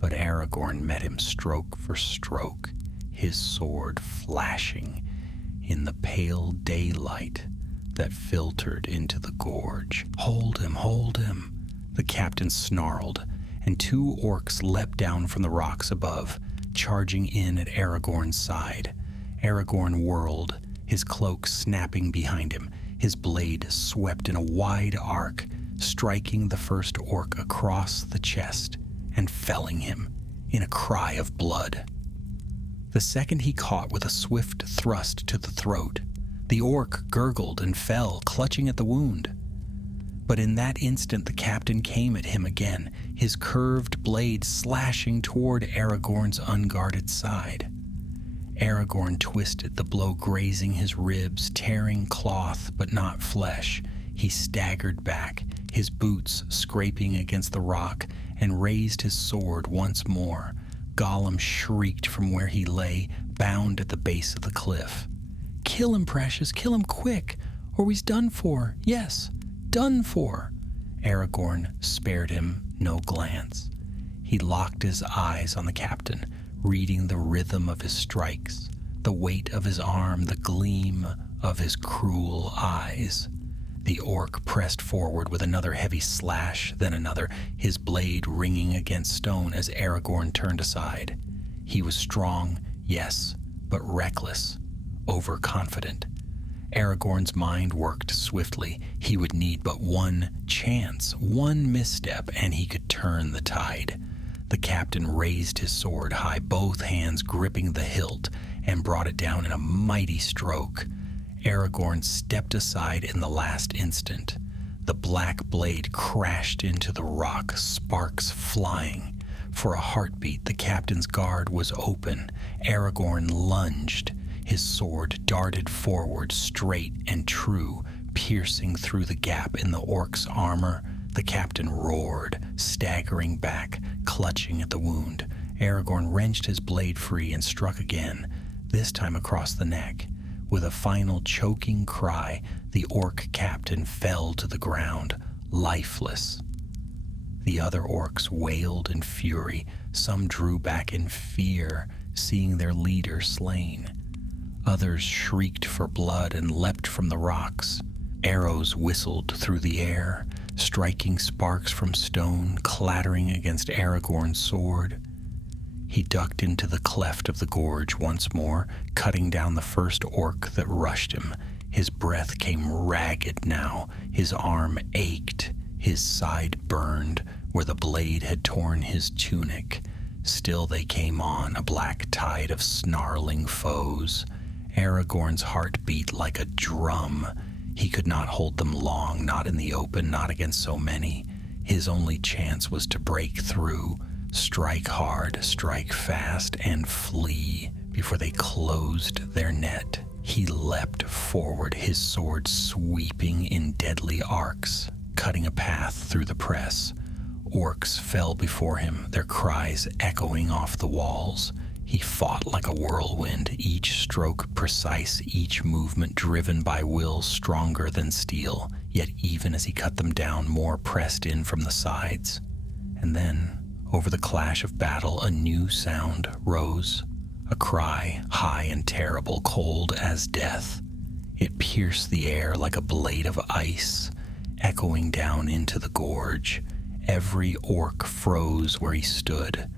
But Aragorn met him stroke for stroke, his sword flashing in the pale daylight that filtered into the gorge. "Hold him, hold him," the captain snarled, and two orcs leapt down from the rocks above, charging in at Aragorn's side. Aragorn whirled, his cloak snapping behind him. His blade swept in a wide arc, striking the first orc across the chest and felling him in a cry of blood. The second he caught with a swift thrust to the throat. The orc gurgled and fell, clutching at the wound. But in that instant the captain came at him again, his curved blade slashing toward Aragorn's unguarded side. Aragorn twisted, the blow grazing his ribs, tearing cloth but not flesh. He staggered back, his boots scraping against the rock, and raised his sword once more. Gollum shrieked from where he lay, bound at the base of the cliff. "Kill him, precious, kill him quick, or he's done for. Yes, done for." Aragorn spared him no glance. He locked his eyes on the captain, reading the rhythm of his strikes, the weight of his arm, the gleam of his cruel eyes. The orc pressed forward with another heavy slash, then another, his blade ringing against stone as Aragorn turned aside. He was strong, yes, but reckless, overconfident. Aragorn's mind worked swiftly. He would need but one chance, one misstep, and he could turn the tide. The captain raised his sword high, both hands gripping the hilt, and brought it down in a mighty stroke. Aragorn stepped aside in the last instant. The black blade crashed into the rock, sparks flying. For a heartbeat, the captain's guard was open. Aragorn lunged. His sword darted forward, straight and true, piercing through the gap in the orc's armor. The captain roared, staggering back, clutching at the wound. Aragorn wrenched his blade free and struck again, this time across the neck. With a final choking cry, the orc captain fell to the ground, lifeless. The other orcs wailed in fury. Some drew back in fear, seeing their leader slain. Others shrieked for blood and leapt from the rocks. Arrows whistled through the air, striking sparks from stone, clattering against Aragorn's sword. He ducked into the cleft of the gorge once more, cutting down the first orc that rushed him. His breath came ragged now, his arm ached, his side burned where the blade had torn his tunic. Still they came on, a black tide of snarling foes. Aragorn's heart beat like a drum. He could not hold them long, not in the open, not against so many. His only chance was to break through, strike hard, strike fast, and flee before they closed their net. He leapt forward, his sword sweeping in deadly arcs, cutting a path through the press. Orcs fell before him, their cries echoing off the walls. He fought like a whirlwind, each stroke precise, each movement driven by will stronger than steel, yet even as he cut them down, more pressed in from the sides. And then, over the clash of battle, a new sound rose, a cry, high and terrible, cold as death. It pierced the air like a blade of ice, echoing down into the gorge. Every orc froze where he stood.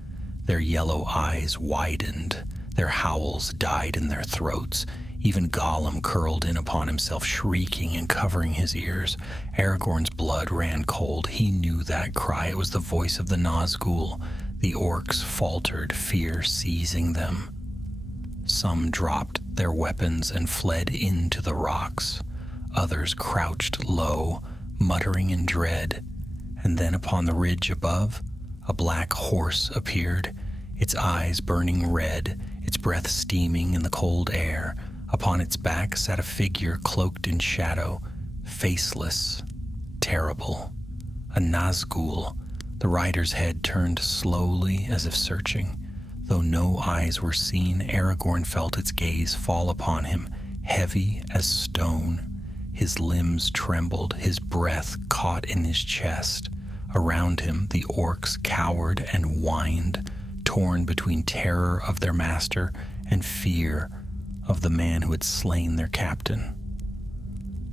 Their yellow eyes widened. Their howls died in their throats. Even Gollum curled in upon himself, shrieking and covering his ears. Aragorn's blood ran cold. He knew that cry. It was the voice of the Nazgul. The orcs faltered, fear seizing them. Some dropped their weapons and fled into the rocks. Others crouched low, muttering in dread. And then upon the ridge above, a black horse appeared, its eyes burning red, its breath steaming in the cold air. Upon its back sat a figure cloaked in shadow, faceless, terrible. A Nazgul. The rider's head turned slowly as if searching. Though no eyes were seen, Aragorn felt its gaze fall upon him, heavy as stone. His limbs trembled, his breath caught in his chest. Around him, the orcs cowered and whined, torn between terror of their master and fear of the man who had slain their captain.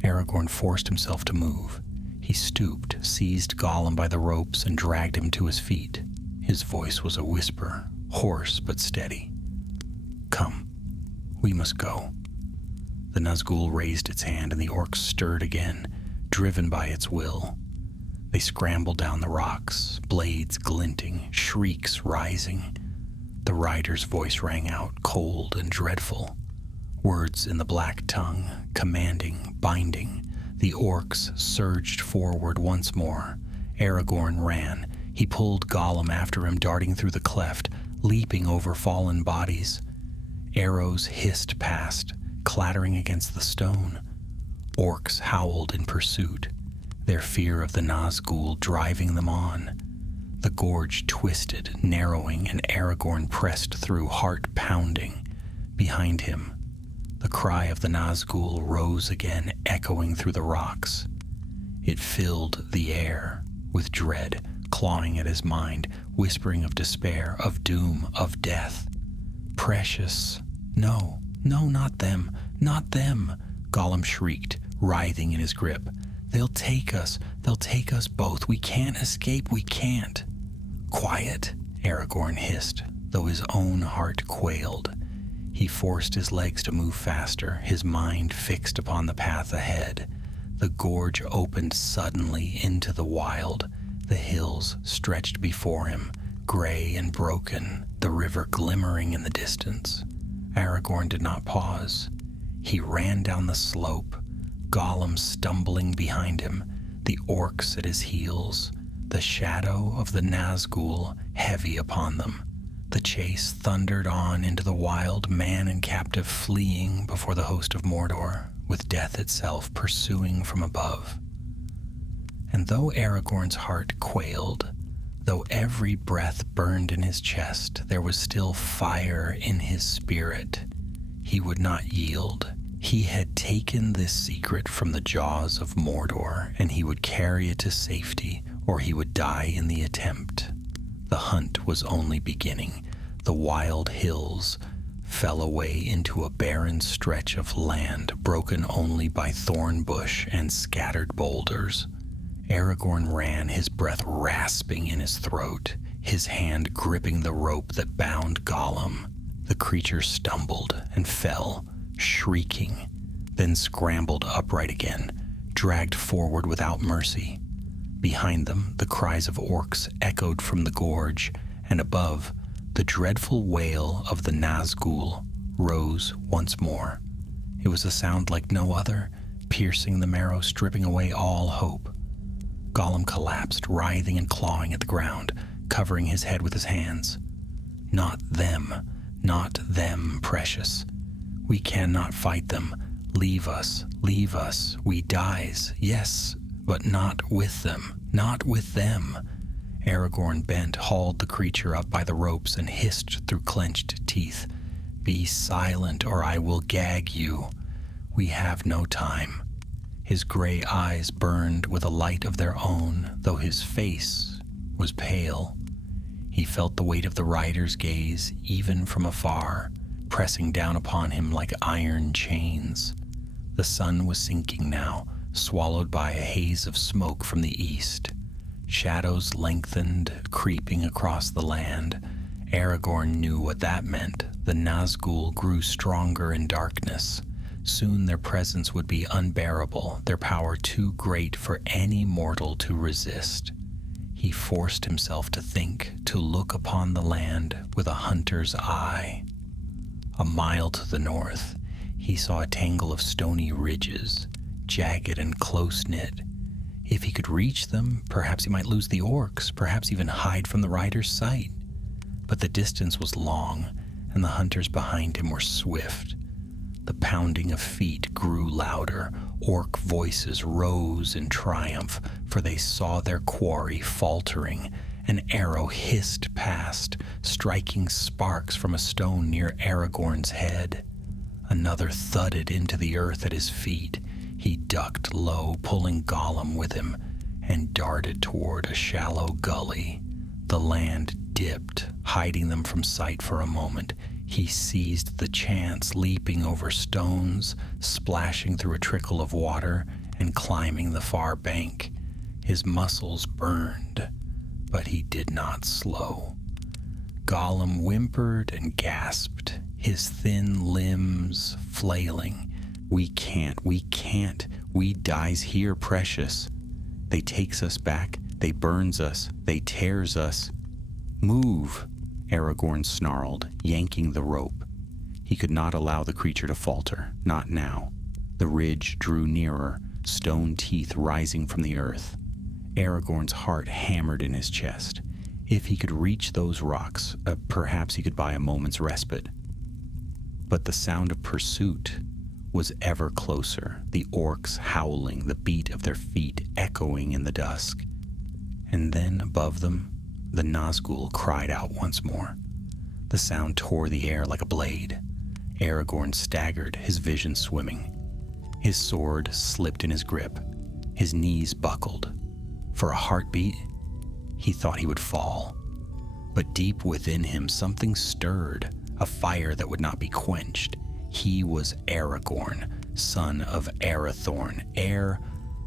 Aragorn forced himself to move. He stooped, seized Gollum by the ropes, and dragged him to his feet. His voice was a whisper, hoarse but steady. "Come, we must go." The Nazgul raised its hand, and the orcs stirred again, driven by its will. They scrambled down the rocks, blades glinting, shrieks rising. The rider's voice rang out, cold and dreadful. Words in the black tongue, commanding, binding. The orcs surged forward once more. Aragorn ran. He pulled Gollum after him, darting through the cleft, leaping over fallen bodies. Arrows hissed past, clattering against the stone. Orcs howled in pursuit, their fear of the Nazgul driving them on. The gorge twisted, narrowing, and Aragorn pressed through, heart pounding. Behind him, the cry of the Nazgul rose again, echoing through the rocks. It filled the air with dread, clawing at his mind, whispering of despair, of doom, of death. "Precious, no, not them, not them," Gollum shrieked, writhing in his grip. They'll take us both. We can't escape, we can't." "Quiet," Aragorn hissed, though his own heart quailed. He forced his legs to move faster, his mind fixed upon the path ahead. The gorge opened suddenly into the wild. The hills stretched before him, gray and broken, the river glimmering in the distance. Aragorn did not pause. He ran down the slope, Gollum stumbling behind him, the orcs at his heels, the shadow of the Nazgul heavy upon them. The chase thundered on into the wild, man and captive fleeing before the host of Mordor, with death itself pursuing from above. And though Aragorn's heart quailed, though every breath burned in his chest, there was still fire in his spirit. He would not yield. He had taken this secret from the jaws of Mordor, and he would carry it to safety, or he would die in the attempt. The hunt was only beginning. The wild hills fell away into a barren stretch of land, broken only by thorn bush and scattered boulders. Aragorn ran, his breath rasping in his throat, his hand gripping the rope that bound Gollum. The creature stumbled and fell, shrieking, then scrambled upright again, dragged forward without mercy. Behind them, the cries of orcs echoed from the gorge, and above, the dreadful wail of the Nazgul rose once more. It was a sound like no other, piercing the marrow, stripping away all hope. Gollum collapsed, writhing and clawing at the ground, covering his head with his hands. Not them, precious. We cannot fight them. Leave us, we dies, yes, but not with them, not with them. Aragorn bent, hauled the creature up by the ropes, and hissed through clenched teeth, "Be silent, or I will gag you. We have no time." His gray eyes burned with a light of their own, though his face was pale. He felt the weight of the rider's gaze, even from afar, pressing down upon him like iron chains. The sun was sinking now, swallowed by a haze of smoke from the east. Shadows lengthened, creeping across the land. Aragorn knew what that meant. The Nazgul grew stronger in darkness. Soon their presence would be unbearable, their power too great for any mortal to resist. He forced himself to think, to look upon the land with a hunter's eye. A mile to the north, he saw a tangle of stony ridges, jagged and close-knit. If he could reach them, perhaps he might lose the orcs, perhaps even hide from the rider's sight. But the distance was long, and the hunters behind him were swift. The pounding of feet grew louder. Orc voices rose in triumph, for they saw their quarry faltering. An arrow hissed past, striking sparks from a stone near Aragorn's head. Another thudded into the earth at his feet. He ducked low, pulling Gollum with him, and darted toward a shallow gully. The land dipped, hiding them from sight for a moment. He seized the chance, leaping over stones, splashing through a trickle of water, and climbing the far bank. His muscles burned, but he did not slow. Gollum whimpered and gasped, his thin limbs flailing. We can't. We dies here, precious. They takes us back, they burns us, they tears us. Move, Aragorn snarled, yanking the rope. He could not allow the creature to falter, not now. The ridge drew nearer, stone teeth rising from the earth. Aragorn's heart hammered in his chest. If he could reach those rocks, perhaps he could buy a moment's respite. But the sound of pursuit was ever closer, the orcs howling, the beat of their feet echoing in the dusk. And then, above them, the Nazgul cried out once more. The sound tore the air like a blade. Aragorn staggered, his vision swimming. His sword slipped in his grip. His knees buckled. For a heartbeat, he thought he would fall. But deep within him, something stirred, a fire that would not be quenched. He was Aragorn, son of Arathorn, heir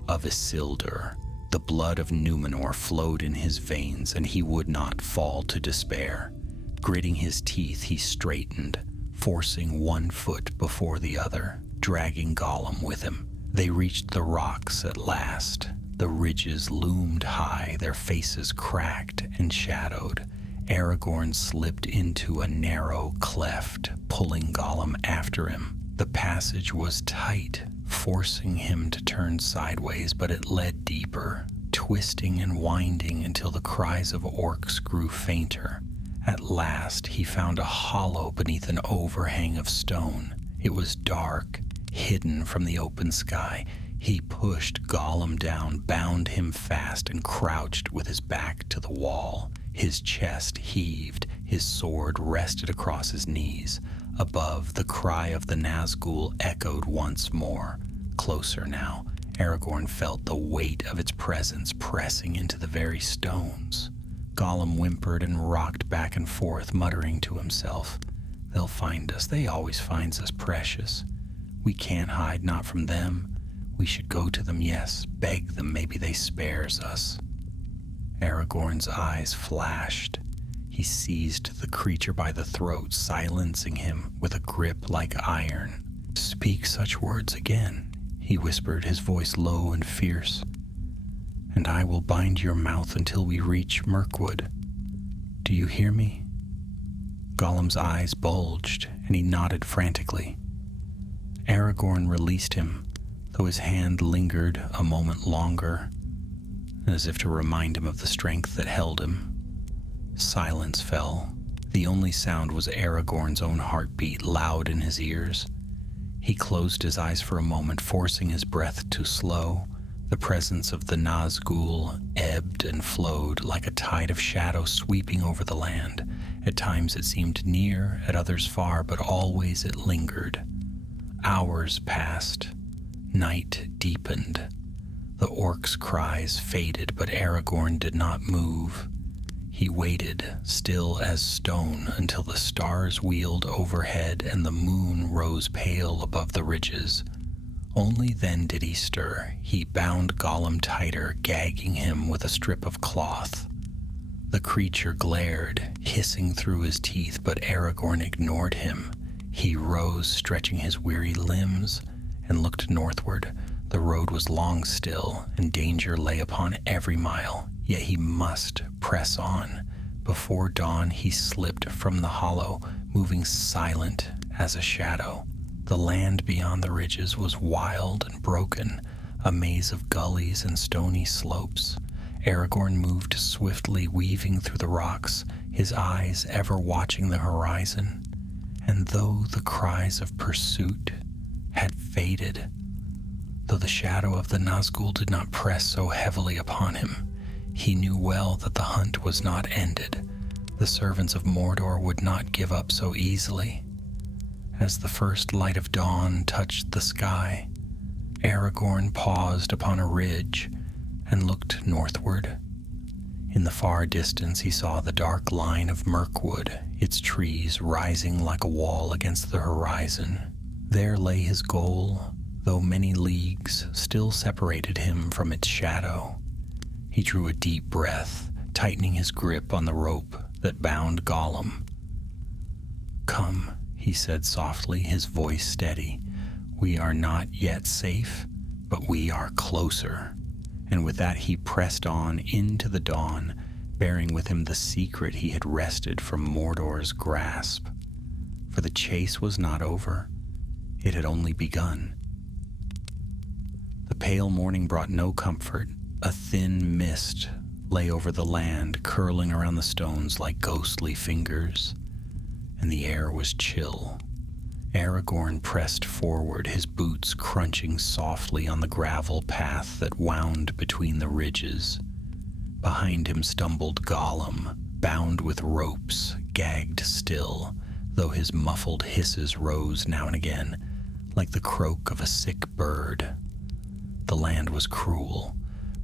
of Isildur. The blood of Númenor flowed in his veins, and he would not fall to despair. Gritting his teeth, he straightened, forcing one foot before the other, dragging Gollum with him. They reached the rocks at last. The ridges loomed high, their faces cracked and shadowed. Aragorn slipped into a narrow cleft, pulling Gollum after him. The passage was tight, forcing him to turn sideways, but it led deeper, twisting and winding until the cries of orcs grew fainter. At last, he found a hollow beneath an overhang of stone. It was dark, hidden from the open sky. He pushed Gollum down, bound him fast, and crouched with his back to the wall. His chest heaved, his sword rested across his knees. Above, the cry of the Nazgul echoed once more. Closer now, Aragorn felt the weight of its presence pressing into the very stones. Gollum whimpered and rocked back and forth, muttering to himself, "They'll find us. They always finds us, precious. We can't hide, not from them. We should go to them, yes, beg them, maybe they spares us." Aragorn's eyes flashed. He seized the creature by the throat, silencing him with a grip like iron. "Speak such words again," he whispered, his voice low and fierce, "and I will bind your mouth until we reach Mirkwood. Do you hear me?" Gollum's eyes bulged, and he nodded frantically. Aragorn released him, though his hand lingered a moment longer, as if to remind him of the strength that held him. Silence fell. The only sound was Aragorn's own heartbeat, loud in his ears. He closed his eyes for a moment, forcing his breath to slow. The presence of the Nazgul ebbed and flowed like a tide of shadow sweeping over the land. At times it seemed near, at others far, but always it lingered. Hours passed. Night deepened. The orcs' cries faded, but Aragorn did not move. He waited, still as stone, until the stars wheeled overhead and the moon rose pale above the ridges. Only then did he stir. He bound Gollum tighter, gagging him with a strip of cloth. The creature glared, hissing through his teeth, but Aragorn ignored him. He rose, stretching his weary limbs, and looked northward. The road was long still, and danger lay upon every mile, yet he must press on. Before dawn he slipped from the hollow, moving silent as a shadow. The land beyond the ridges was wild and broken, a maze of gullies and stony slopes. Aragorn moved swiftly, weaving through the rocks, his eyes ever watching the horizon. And though the cries of pursuit had faded, though the shadow of the Nazgul did not press so heavily upon him, he knew well that the hunt was not ended. The servants of Mordor would not give up so easily. As the first light of dawn touched the sky, Aragorn paused upon a ridge and looked northward. In the far distance he saw the dark line of Mirkwood, its trees rising like a wall against the horizon. There lay his goal, though many leagues still separated him from its shadow. He drew a deep breath, tightening his grip on the rope that bound Gollum. "Come," he said softly, his voice steady. "We are not yet safe, but we are closer." And with that he pressed on into the dawn, bearing with him the secret he had wrested from Mordor's grasp. For the chase was not over. It had only begun. The pale morning brought no comfort. A thin mist lay over the land, curling around the stones like ghostly fingers, and the air was chill. Aragorn pressed forward, his boots crunching softly on the gravel path that wound between the ridges. Behind him stumbled Gollum, bound with ropes, gagged still, though his muffled hisses rose now and again, like the croak of a sick bird. The land was cruel.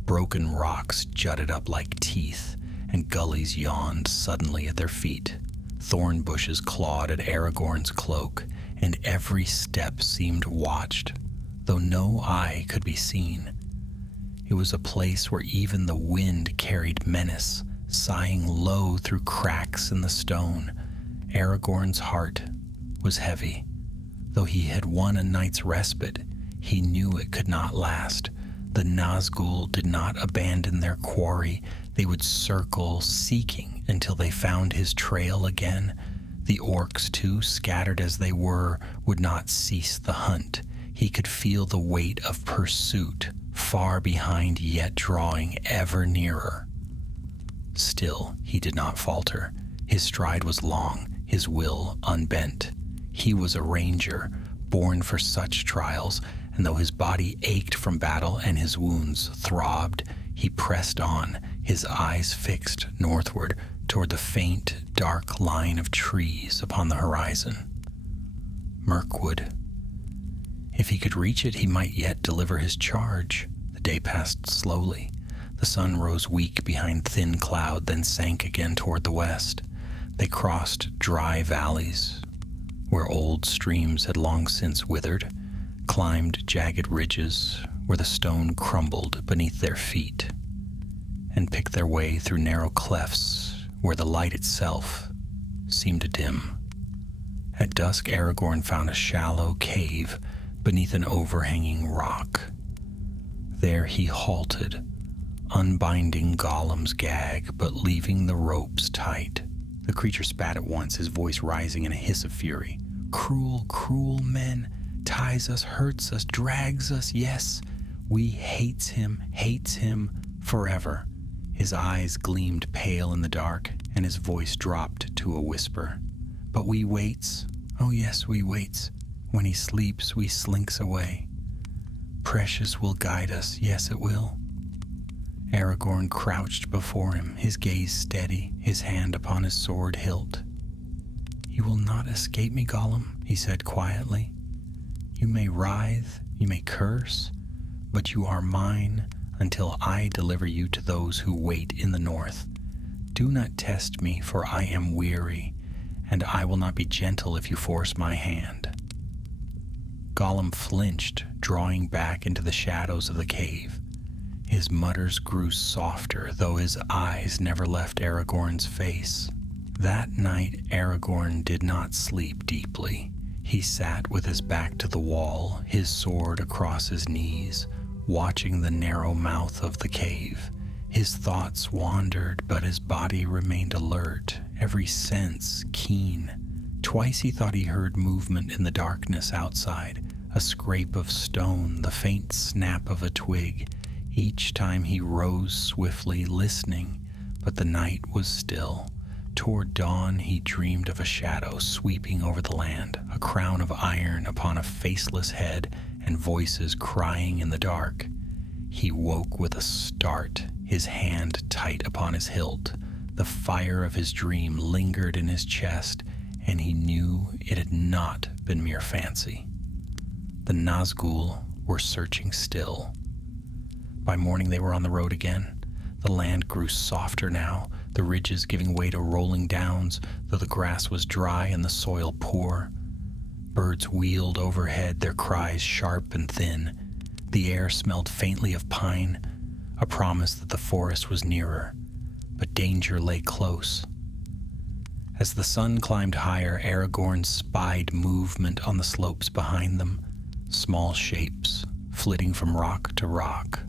Broken rocks jutted up like teeth, and gullies yawned suddenly at their feet. Thorn bushes clawed at Aragorn's cloak, and every step seemed watched, though no eye could be seen. It was a place where even the wind carried menace, sighing low through cracks in the stone. Aragorn's heart was heavy. Though he had won a night's respite, he knew it could not last. The Nazgul did not abandon their quarry. They would circle, seeking until they found his trail again. The orcs, too, scattered as they were, would not cease the hunt. He could feel the weight of pursuit, far behind yet drawing ever nearer. Still, he did not falter. His stride was long, his will unbent. He was a ranger, born for such trials, and though his body ached from battle and his wounds throbbed, he pressed on, his eyes fixed northward toward the faint, dark line of trees upon the horizon. Mirkwood. If he could reach it, he might yet deliver his charge. The day passed slowly. The sun rose weak behind thin cloud, then sank again toward the west. They crossed dry valleys, where old streams had long since withered, climbed jagged ridges where the stone crumbled beneath their feet, and picked their way through narrow clefts where the light itself seemed dim. At dusk, Aragorn found a shallow cave beneath an overhanging rock. There he halted, unbinding Gollum's gag, but leaving the ropes tight. The creature spat at once, his voice rising in a hiss of fury. "Cruel, cruel men, ties us, hurts us, drags us, yes. We hates him forever." His eyes gleamed pale in the dark, and his voice dropped to a whisper. "But we waits, oh yes, we waits. When he sleeps, we slinks away. Precious will guide us, yes it will. Aragorn crouched before him, his gaze steady, his hand upon his sword hilt. You will not escape me, Gollum, he said quietly. You may writhe, you may curse, but you are mine until I deliver you to those who wait in the north. Do not test me, for I am weary, and I will not be gentle if you force my hand. Gollum flinched, drawing back into the shadows of the cave. His mutters grew softer, though his eyes never left Aragorn's face. That night, Aragorn did not sleep deeply. He sat with his back to the wall, his sword across his knees, watching the narrow mouth of the cave. His thoughts wandered, but his body remained alert, every sense keen. Twice he thought he heard movement in the darkness outside, a scrape of stone, the faint snap of a twig. Each time he rose swiftly, listening, but the night was still. Toward dawn he dreamed of a shadow sweeping over the land, a crown of iron upon a faceless head, and voices crying in the dark. He woke with a start, his hand tight upon his hilt. The fire of his dream lingered in his chest, and he knew it had not been mere fancy. The Nazgul were searching still. By morning they were on the road again. The land grew softer now, the ridges giving way to rolling downs, though the grass was dry and the soil poor. Birds wheeled overhead, their cries sharp and thin. The air smelled faintly of pine, a promise that the forest was nearer, but danger lay close. As the sun climbed higher, Aragorn spied movement on the slopes behind them, small shapes flitting from rock to rock,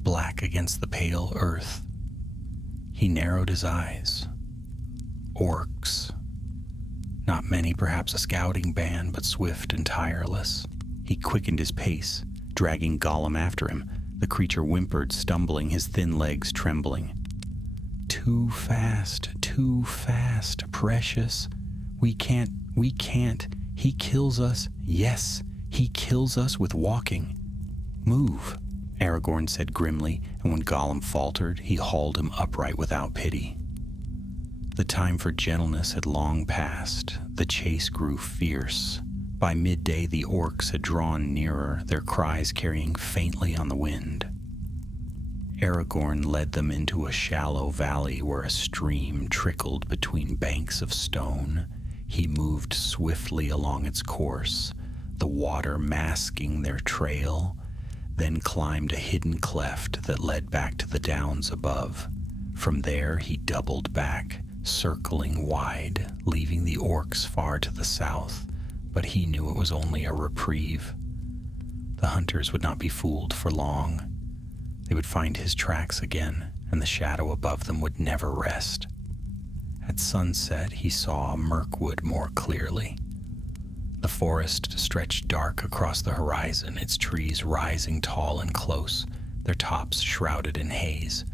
black against the pale earth. He narrowed his eyes. Orcs. Not many, perhaps a scouting band, but swift and tireless. He quickened his pace, dragging Gollum after him. The creature whimpered, stumbling, his thin legs trembling. Too fast, Precious. We can't. He kills us. Yes, he kills us with walking. Move, Aragorn said grimly, and when Gollum faltered, he hauled him upright without pity. The time for gentleness had long passed. The chase grew fierce. By midday, the orcs had drawn nearer, their cries carrying faintly on the wind. Aragorn led them into a shallow valley where a stream trickled between banks of stone. He moved swiftly along its course, the water masking their trail, then climbed a hidden cleft that led back to the downs above. From there, he doubled back, circling wide, leaving the orcs far to the south, but he knew it was only a reprieve. The hunters would not be fooled for long. They would find his tracks again, and the shadow above them would never rest. At sunset, he saw Mirkwood more clearly. The forest stretched dark across the horizon, its trees rising tall and close, their tops shrouded in haze.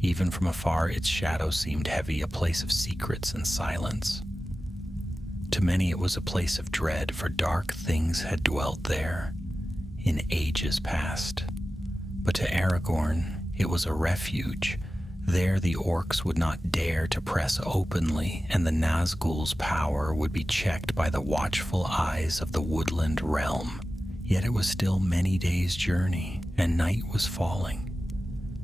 Even from afar, its shadow seemed heavy, a place of secrets and silence. To many it was a place of dread, for dark things had dwelt there in ages past. But to Aragorn, it was a refuge. There the orcs would not dare to press openly, and the Nazgul's power would be checked by the watchful eyes of the woodland realm. Yet it was still many days' journey, and night was falling.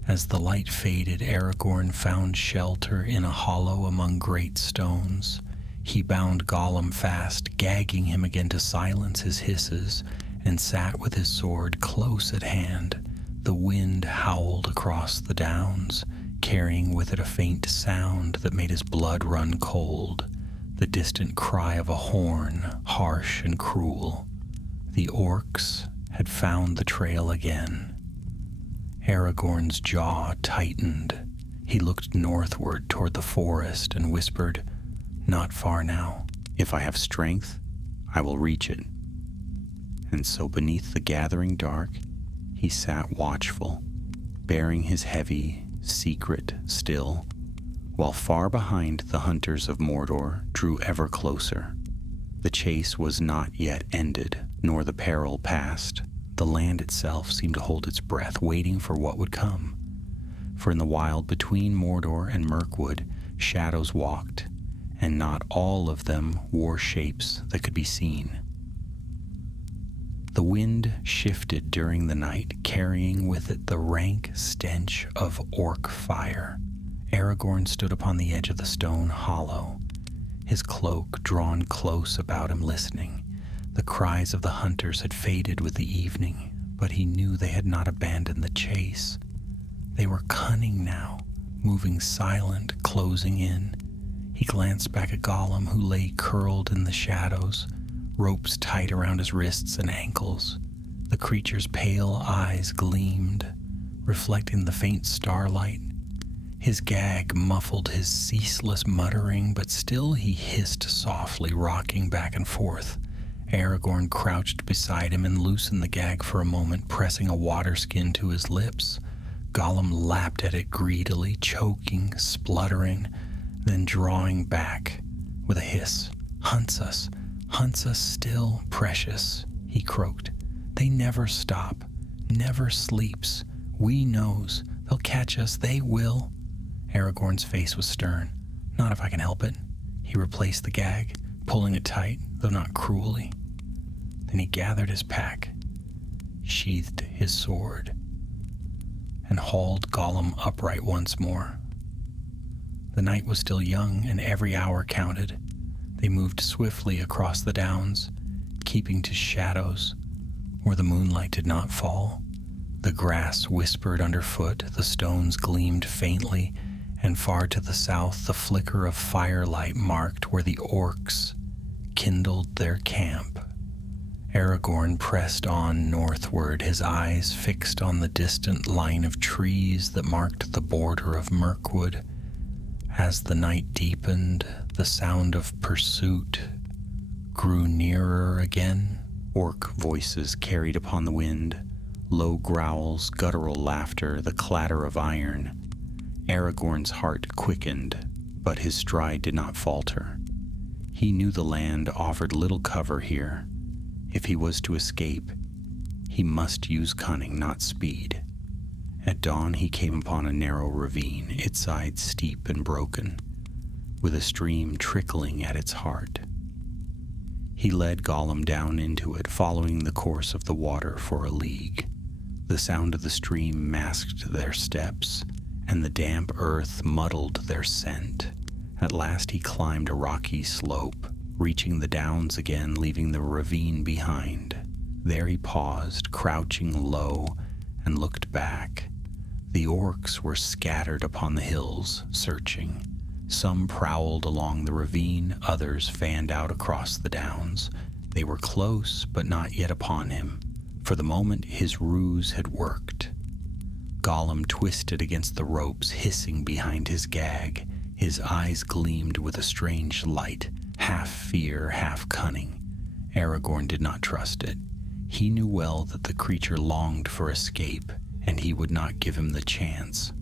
As the light faded, Aragorn found shelter in a hollow among great stones. He bound Gollum fast, gagging him again to silence his hisses, and sat with his sword close at hand. The wind howled across the downs, carrying with it a faint sound that made his blood run cold, the distant cry of a horn, harsh and cruel. The orcs had found the trail again. Aragorn's jaw tightened. He looked northward toward the forest and whispered, "Not far now. If I have strength, I will reach it." And so beneath the gathering dark, he sat watchful, bearing his heavy secret still, while far behind the hunters of Mordor drew ever closer. The chase was not yet ended, nor the peril past. The land itself seemed to hold its breath, waiting for what would come. For in the wild between Mordor and Mirkwood, shadows walked, and not all of them wore shapes that could be seen. The wind shifted during the night, carrying with it the rank stench of orc fire. Aragorn stood upon the edge of the stone hollow, his cloak drawn close about him, listening. The cries of the hunters had faded with the evening, but he knew they had not abandoned the chase. They were cunning now, moving silent, closing in. He glanced back at Gollum, who lay curled in the shadows, ropes tight around his wrists and ankles. The creature's pale eyes gleamed, reflecting the faint starlight. His gag muffled his ceaseless muttering, but still he hissed softly, rocking back and forth. Aragorn crouched beside him and loosened the gag for a moment, pressing a water skin to his lips. Gollum lapped at it greedily, choking, spluttering, then drawing back with a hiss. Hunts us still, precious," he croaked. "They never stop, never sleeps. We knows. They'll catch us, they will." Aragorn's face was stern. "Not if I can help it." He replaced the gag, pulling it tight, though not cruelly. Then he gathered his pack, sheathed his sword, and hauled Gollum upright once more. The night was still young, and every hour counted. They moved swiftly across the downs, keeping to shadows where the moonlight did not fall. The grass whispered underfoot, the stones gleamed faintly, and far to the south the flicker of firelight marked where the orcs kindled their camp. Aragorn pressed on northward, his eyes fixed on the distant line of trees that marked the border of Mirkwood. As the night deepened, the sound of pursuit grew nearer again. Orc voices carried upon the wind, low growls, guttural laughter, the clatter of iron. Aragorn's heart quickened, but his stride did not falter. He knew the land offered little cover here. If he was to escape, he must use cunning, not speed. At dawn he came upon a narrow ravine, its sides steep and broken, with a stream trickling at its heart. He led Gollum down into it, following the course of the water for a league. The sound of the stream masked their steps, and the damp earth muddled their scent. At last he climbed a rocky slope, reaching the downs again, leaving the ravine behind. There he paused, crouching low, and looked back. The orcs were scattered upon the hills, searching. Some prowled along the ravine, others fanned out across the downs. They were close, but not yet upon him. For the moment, his ruse had worked. Gollum twisted against the ropes, hissing behind his gag. His eyes gleamed with a strange light, half fear, half cunning. Aragorn did not trust it. He knew well that the creature longed for escape, and he would not give him the chance.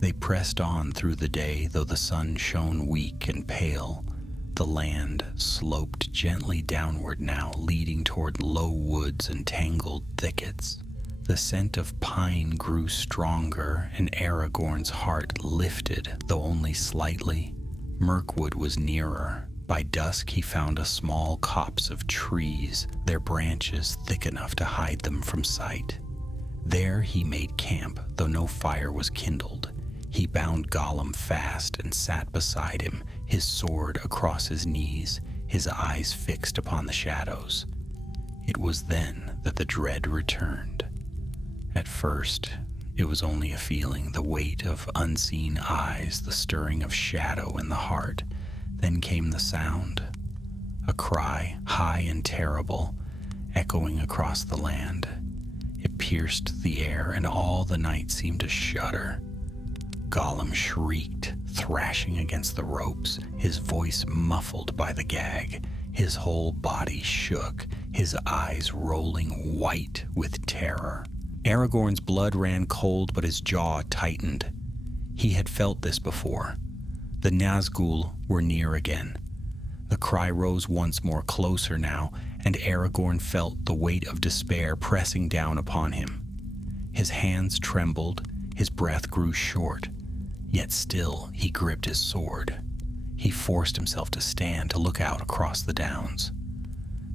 They pressed on through the day, though the sun shone weak and pale. The land sloped gently downward now, leading toward low woods and tangled thickets. The scent of pine grew stronger, and Aragorn's heart lifted, though only slightly. Mirkwood was nearer. By dusk he found a small copse of trees, their branches thick enough to hide them from sight. There he made camp, though no fire was kindled. He bound Gollum fast and sat beside him, his sword across his knees, his eyes fixed upon the shadows. It was then that the dread returned. At first, it was only a feeling, the weight of unseen eyes, the stirring of shadow in the heart. Then came the sound, a cry, high and terrible, echoing across the land. It pierced the air, and all the night seemed to shudder. Gollum shrieked, thrashing against the ropes, his voice muffled by the gag. His whole body shook, his eyes rolling white with terror. Aragorn's blood ran cold, but his jaw tightened. He had felt this before. The Nazgul were near again. The cry rose once more, closer now, and Aragorn felt the weight of despair pressing down upon him. His hands trembled, his breath grew short, yet still he gripped his sword. He forced himself to stand, to look out across the downs.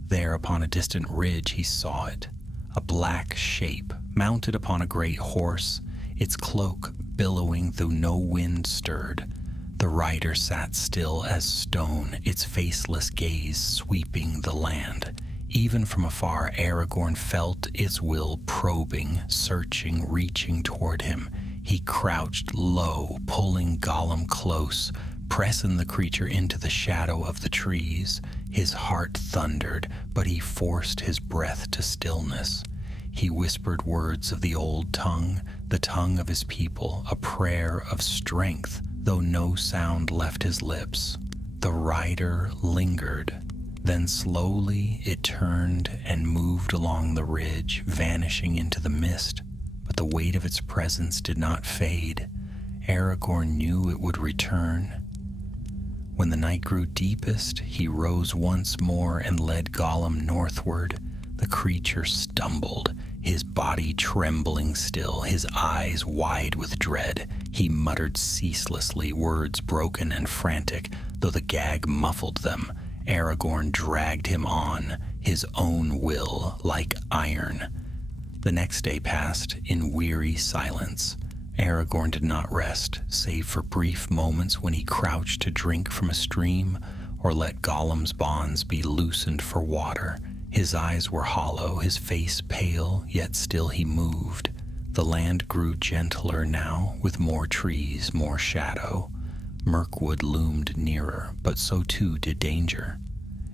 There upon a distant ridge he saw it, a black shape mounted upon a great horse, its cloak billowing though no wind stirred. The rider sat still as stone, its faceless gaze sweeping the land. Even from afar, Aragorn felt its will probing, searching, reaching toward him. He crouched low, pulling Gollum close, pressing the creature into the shadow of the trees. His heart thundered, but he forced his breath to stillness. He whispered words of the old tongue, the tongue of his people, a prayer of strength, though no sound left his lips. The rider lingered. Then slowly it turned and moved along the ridge, vanishing into the mist, but the weight of its presence did not fade. Aragorn knew it would return. When the night grew deepest, he rose once more and led Gollum northward. The creature stumbled, his body trembling still, his eyes wide with dread. He muttered ceaselessly, words broken and frantic, though the gag muffled them. Aragorn dragged him on, his own will like iron. The next day passed in weary silence. Aragorn did not rest, save for brief moments when he crouched to drink from a stream or let Gollum's bonds be loosened for water. His eyes were hollow, his face pale, yet still he moved. The land grew gentler now, with more trees, more shadow. Mirkwood loomed nearer, but so too did danger.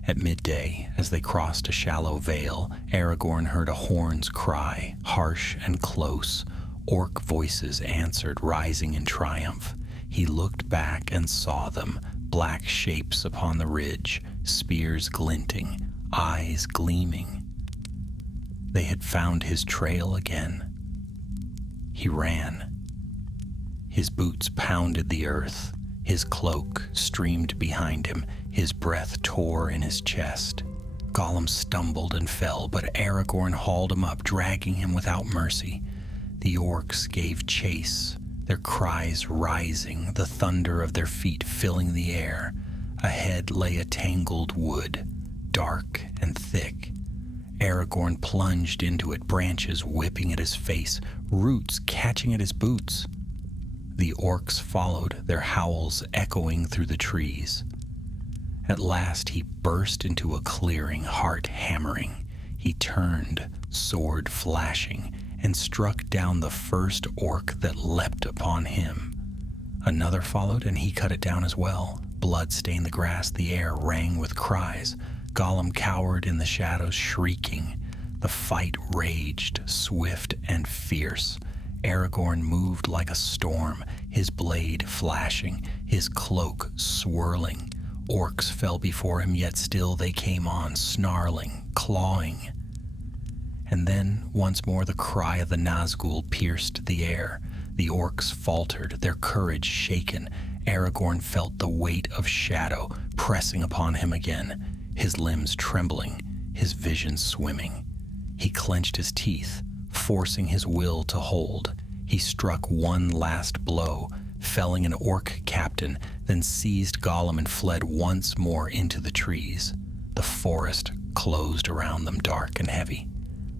At midday, as they crossed a shallow vale, Aragorn heard a horn's cry, harsh and close. Orc voices answered, rising in triumph. He looked back and saw them, black shapes upon the ridge, spears glinting, eyes gleaming. They had found his trail again. He ran. His boots pounded the earth. His cloak streamed behind him. His breath tore in his chest. Gollum stumbled and fell, but Aragorn hauled him up, dragging him without mercy. The orcs gave chase, their cries rising, the thunder of their feet filling the air. Ahead lay a tangled wood, dark and thick. Aragorn plunged into it, branches whipping at his face, roots catching at his boots. The orcs followed, their howls echoing through the trees. At last he burst into a clearing, heart hammering. He turned, sword flashing, and struck down the first orc that leapt upon him. Another followed, and he cut it down as well. Blood stained the grass, the air rang with cries. Gollum cowered in the shadows, shrieking. The fight raged, swift and fierce. Aragorn moved like a storm, his blade flashing, his cloak swirling. Orcs fell before him, yet still they came on, snarling, clawing. And then, once more, the cry of the Nazgul pierced the air. The orcs faltered, their courage shaken. Aragorn felt the weight of shadow pressing upon him again, his limbs trembling, his vision swimming. He clenched his teeth, forcing his will to hold. He struck one last blow, felling an orc captain, then seized Gollum and fled once more into the trees. The forest closed around them, dark and heavy.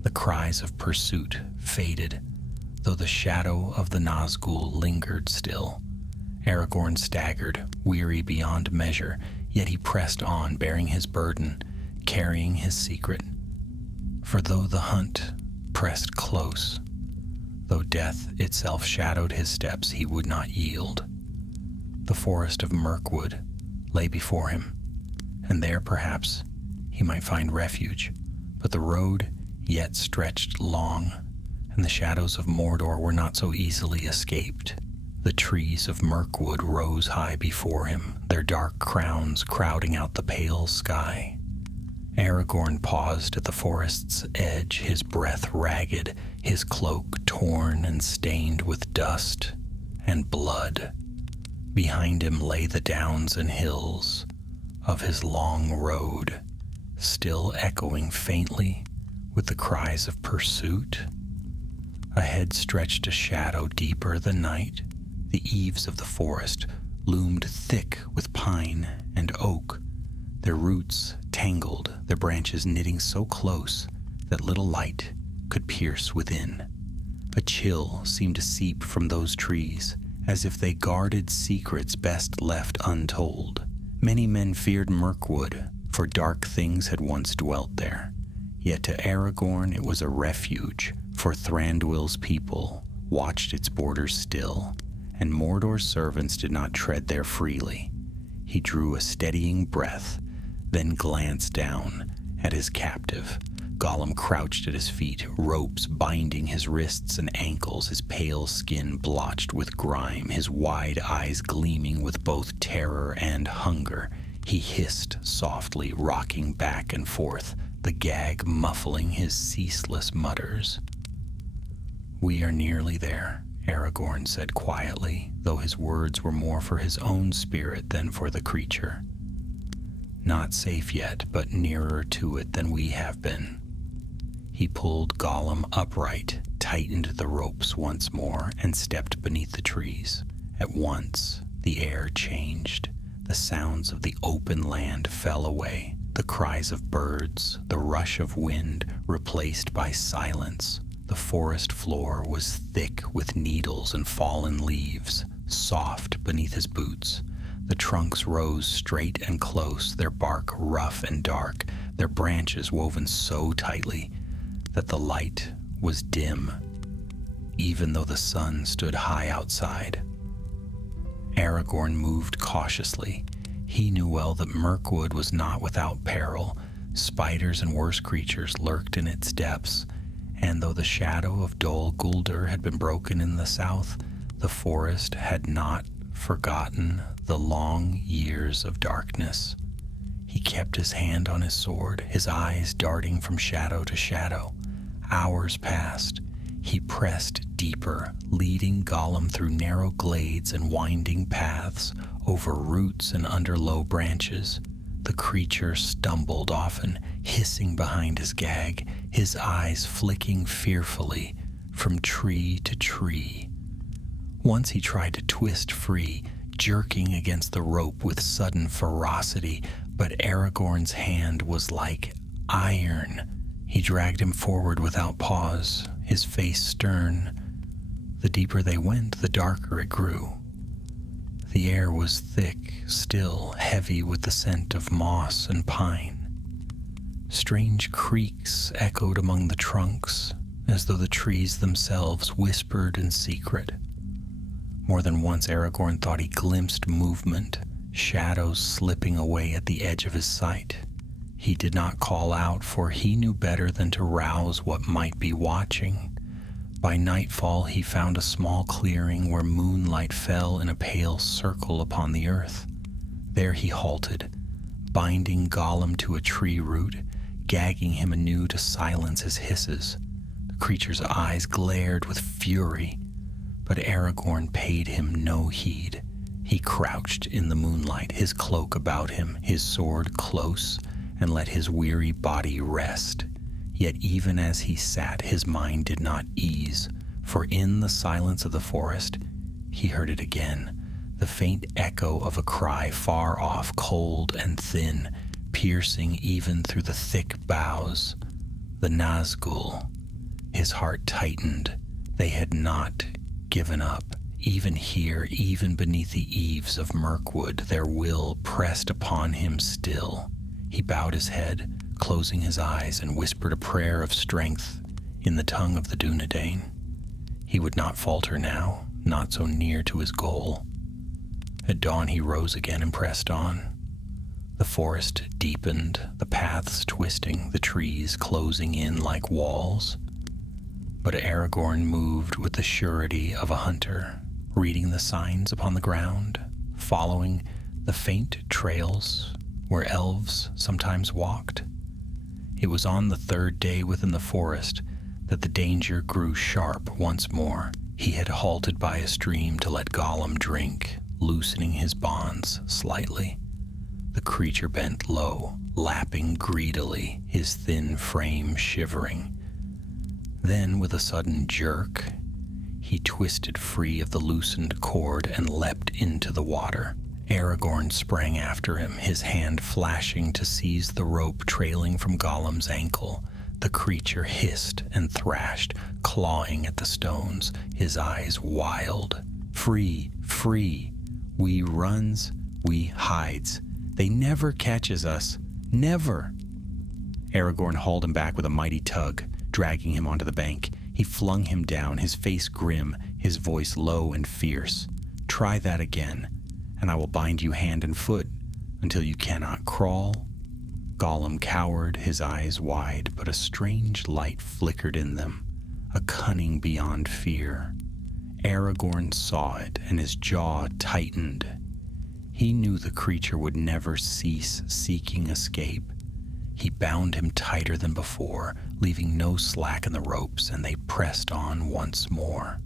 The cries of pursuit faded, though the shadow of the Nazgul lingered still. Aragorn staggered, weary beyond measure, yet he pressed on, bearing his burden, carrying his secret. For though the hunt pressed close, though death itself shadowed his steps, he would not yield. The forest of Mirkwood lay before him, and there perhaps he might find refuge, but the road yet stretched long, and the shadows of Mordor were not so easily escaped. The trees of Mirkwood rose high before him, their dark crowns crowding out the pale sky. Aragorn paused at the forest's edge, his breath ragged, his cloak torn and stained with dust and blood. Behind him lay the downs and hills, of his long road, still echoing faintly with the cries of pursuit. Ahead stretched a shadow deeper than night. The eaves of the forest loomed thick with pine and oak, their roots tangled, their branches knitting so close that little light could pierce within. A chill seemed to seep from those trees, as if they guarded secrets best left untold. Many men feared Mirkwood, for dark things had once dwelt there. Yet to Aragorn it was a refuge, for Thranduil's people watched its borders still, and Mordor's servants did not tread there freely. He drew a steadying breath, then glanced down at his captive. Gollum crouched at his feet, ropes binding his wrists and ankles, his pale skin blotched with grime, his wide eyes gleaming with both terror and hunger. He hissed softly, rocking back and forth, the gag muffling his ceaseless mutters. "We are nearly there," Aragorn said quietly, though his words were more for his own spirit than for the creature. "Not safe yet, but nearer to it than we have been." He pulled Gollum upright, tightened the ropes once more, and stepped beneath the trees. At once, the air changed. The sounds of the open land fell away. The cries of birds, the rush of wind, replaced by silence. The forest floor was thick with needles and fallen leaves, soft beneath his boots. The trunks rose straight and close, their bark rough and dark, their branches woven so tightly that the light was dim, even though the sun stood high outside. Aragorn moved cautiously. He knew well that Mirkwood was not without peril. Spiders and worse creatures lurked in its depths, and though the shadow of Dol Guldur had been broken in the south, the forest had not forgotten the long years of darkness. He kept his hand on his sword, his eyes darting from shadow to shadow. Hours passed. He pressed deeper, leading Gollum through narrow glades and winding paths, over roots and under low branches. The creature stumbled often, hissing behind his gag, his eyes flicking fearfully from tree to tree. Once he tried to twist free, jerking against the rope with sudden ferocity, but Aragorn's hand was like iron. He dragged him forward without pause, his face stern. The deeper they went, the darker it grew. The air was thick, still, heavy with the scent of moss and pine. Strange creaks echoed among the trunks, as though the trees themselves whispered in secret. More than once Aragorn thought he glimpsed movement, shadows slipping away at the edge of his sight. He did not call out, for he knew better than to rouse what might be watching. By nightfall he found a small clearing where moonlight fell in a pale circle upon the earth. There he halted, binding Gollum to a tree root, gagging him anew to silence his hisses. The creature's eyes glared with fury, but Aragorn paid him no heed. He crouched in the moonlight, his cloak about him, his sword close, and let his weary body rest. Yet even as he sat, his mind did not ease, for in the silence of the forest, he heard it again, the faint echo of a cry far off, cold and thin, piercing even through the thick boughs. The Nazgul. His heart tightened. They had not given up. Even here, even beneath the eaves of Mirkwood, their will pressed upon him still. He bowed his head, closing his eyes, and whispered a prayer of strength in the tongue of the Dunedain. He would not falter now, not so near to his goal. At dawn he rose again and pressed on. The forest deepened, the paths twisting, the trees closing in like walls. But Aragorn moved with the surety of a hunter, reading the signs upon the ground, following the faint trails where elves sometimes walked. It was on the third day within the forest that the danger grew sharp once more. He had halted by a stream to let Gollum drink, loosening his bonds slightly. The creature bent low, lapping greedily, his thin frame shivering. Then, with a sudden jerk, he twisted free of the loosened cord and leapt into the water. Aragorn sprang after him, his hand flashing to seize the rope trailing from Gollum's ankle. The creature hissed and thrashed, clawing at the stones, his eyes wild. Free, free. We runs, we hides. They never catches us. Never. Aragorn hauled him back with a mighty tug, dragging him onto the bank. He flung him down, his face grim, his voice low and fierce. Try that again, and I will bind you hand and foot until you cannot crawl. Gollum cowered, his eyes wide, but a strange light flickered in them, a cunning beyond fear. Aragorn saw it, and his jaw tightened. He knew the creature would never cease seeking escape. He bound him tighter than before, leaving no slack in the ropes, and they pressed on once more.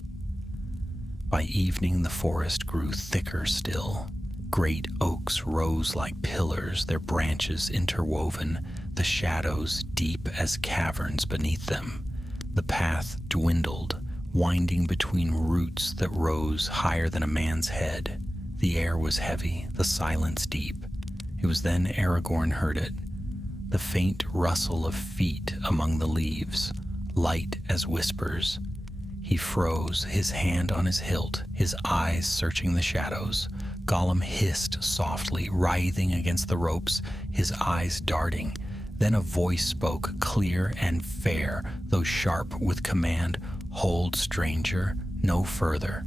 By evening the forest grew thicker still. Great oaks rose like pillars, their branches interwoven, the shadows deep as caverns beneath them. The path dwindled, winding between roots that rose higher than a man's head. The air was heavy, the silence deep. It was then Aragorn heard it, the faint rustle of feet among the leaves, light as whispers. He froze, his hand on his hilt, his eyes searching the shadows. Gollum hissed softly, writhing against the ropes, his eyes darting. Then a voice spoke, clear and fair, though sharp with command. Hold, stranger, no further.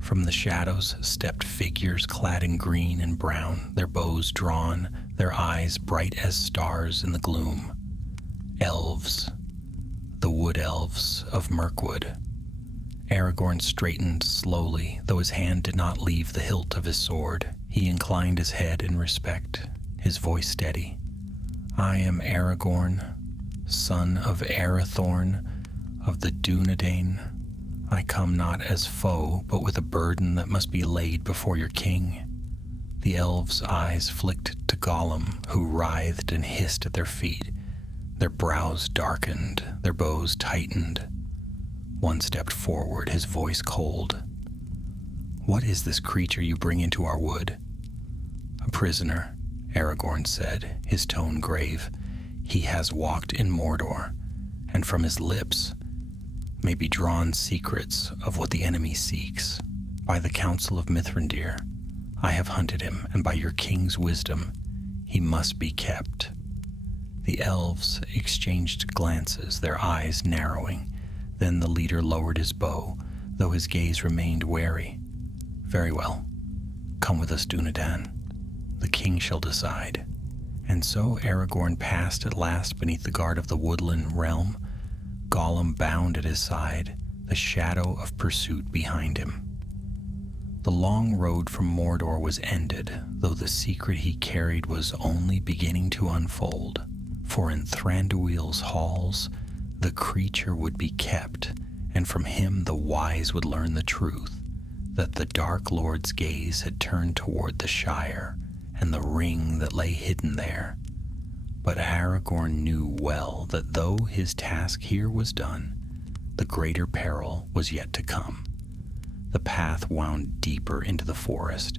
From the shadows stepped figures clad in green and brown, their bows drawn, their eyes bright as stars in the gloom. Elves, the wood elves of Mirkwood. Aragorn straightened slowly, though his hand did not leave the hilt of his sword. He inclined his head in respect, his voice steady. I am Aragorn, son of Arathorn, of the Dunedain. I come not as foe, but with a burden that must be laid before your king. The elves' eyes flicked to Gollum, who writhed and hissed at their feet. Their brows darkened, their bows tightened. One stepped forward, his voice cold. What is this creature you bring into our wood? A prisoner, Aragorn said, his tone grave. He has walked in Mordor, and from his lips may be drawn secrets of what the enemy seeks. By the counsel of Mithrandir, I have hunted him, and by your king's wisdom, he must be kept. The elves exchanged glances, their eyes narrowing. Then the leader lowered his bow, though his gaze remained wary. Very well. Come with us, Dunedain. The king shall decide. And so Aragorn passed at last beneath the guard of the woodland realm, Gollum bound at his side, the shadow of pursuit behind him. The long road from Mordor was ended, though the secret he carried was only beginning to unfold. For in Thranduil's halls, the creature would be kept, and from him the wise would learn the truth, that the Dark Lord's gaze had turned toward the Shire, and the ring that lay hidden there. But Aragorn knew well that though his task here was done, the greater peril was yet to come. The path wound deeper into the forest,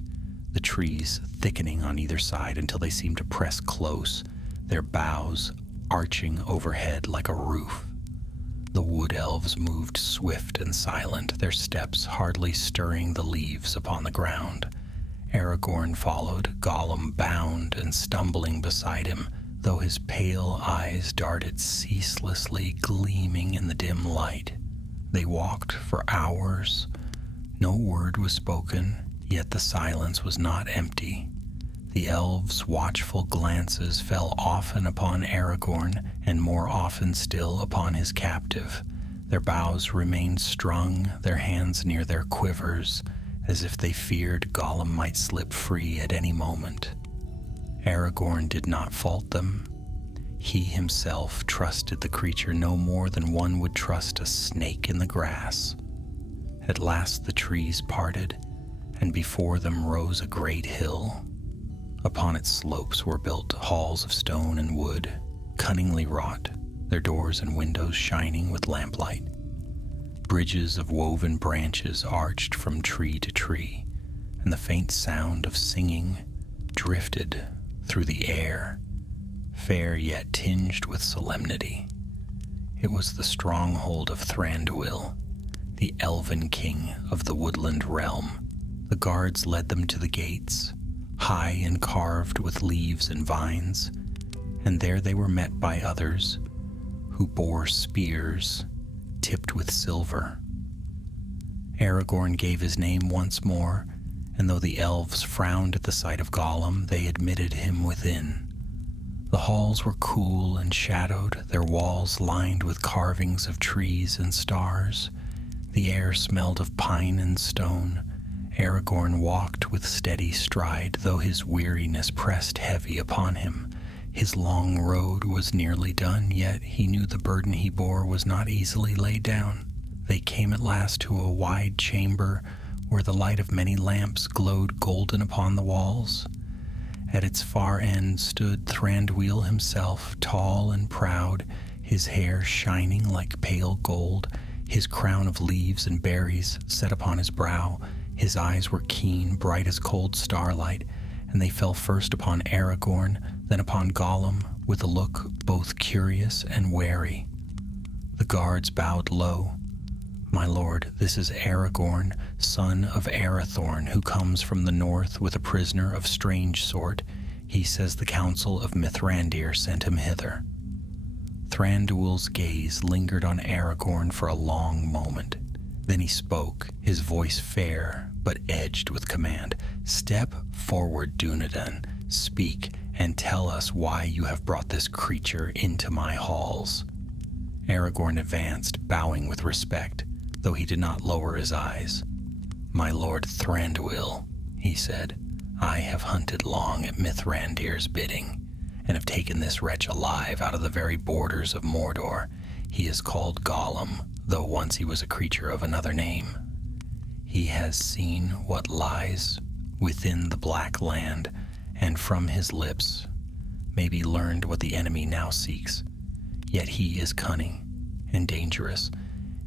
the trees thickening on either side until they seemed to press close, their boughs arching overhead like a roof. The wood elves moved swift and silent, their steps hardly stirring the leaves upon the ground. Aragorn followed, Gollum bound and stumbling beside him, though his pale eyes darted ceaselessly, gleaming in the dim light. They walked for hours. No word was spoken, yet the silence was not empty. The elves' watchful glances fell often upon Aragorn, and more often still upon his captive. Their bows remained strung, their hands near their quivers, as if they feared Gollum might slip free at any moment. Aragorn did not fault them. He himself trusted the creature no more than one would trust a snake in the grass. At last the trees parted, and before them rose a great hill. Upon its slopes were built halls of stone and wood, cunningly wrought, their doors and windows shining with lamplight. Bridges of woven branches arched from tree to tree, and the faint sound of singing drifted through the air, fair yet tinged with solemnity. It was the stronghold of Thranduil, the elven king of the woodland realm. The guards led them to the gates, high and carved with leaves and vines, and there they were met by others who bore spears tipped with silver. Aragorn gave his name once more, and though the elves frowned at the sight of Gollum, they admitted him within. The halls were cool and shadowed, their walls lined with carvings of trees and stars. The air smelled of pine and stone. Aragorn walked with steady stride, though his weariness pressed heavy upon him. His long road was nearly done, yet he knew the burden he bore was not easily laid down. They came at last to a wide chamber where the light of many lamps glowed golden upon the walls. At its far end stood Thranduil himself, tall and proud, his hair shining like pale gold, his crown of leaves and berries set upon his brow. His eyes were keen, bright as cold starlight, and they fell first upon Aragorn, then upon Gollum, with a look both curious and wary. The guards bowed low. "My lord, this is Aragorn, son of Arathorn, who comes from the north with a prisoner of strange sort. He says the council of Mithrandir sent him hither." Thranduil's gaze lingered on Aragorn for a long moment. Then he spoke, his voice fair but edged with command. "Step forward, Dunedain. Speak and tell us why you have brought this creature into my halls." Aragorn advanced, bowing with respect, though he did not lower his eyes. "My lord Thranduil," he said, "I have hunted long at Mithrandir's bidding, and have taken this wretch alive out of the very borders of Mordor. He is called Gollum, though once he was a creature of another name. He has seen what lies within the Black Land, and from his lips may be learned what the enemy now seeks. Yet he is cunning and dangerous,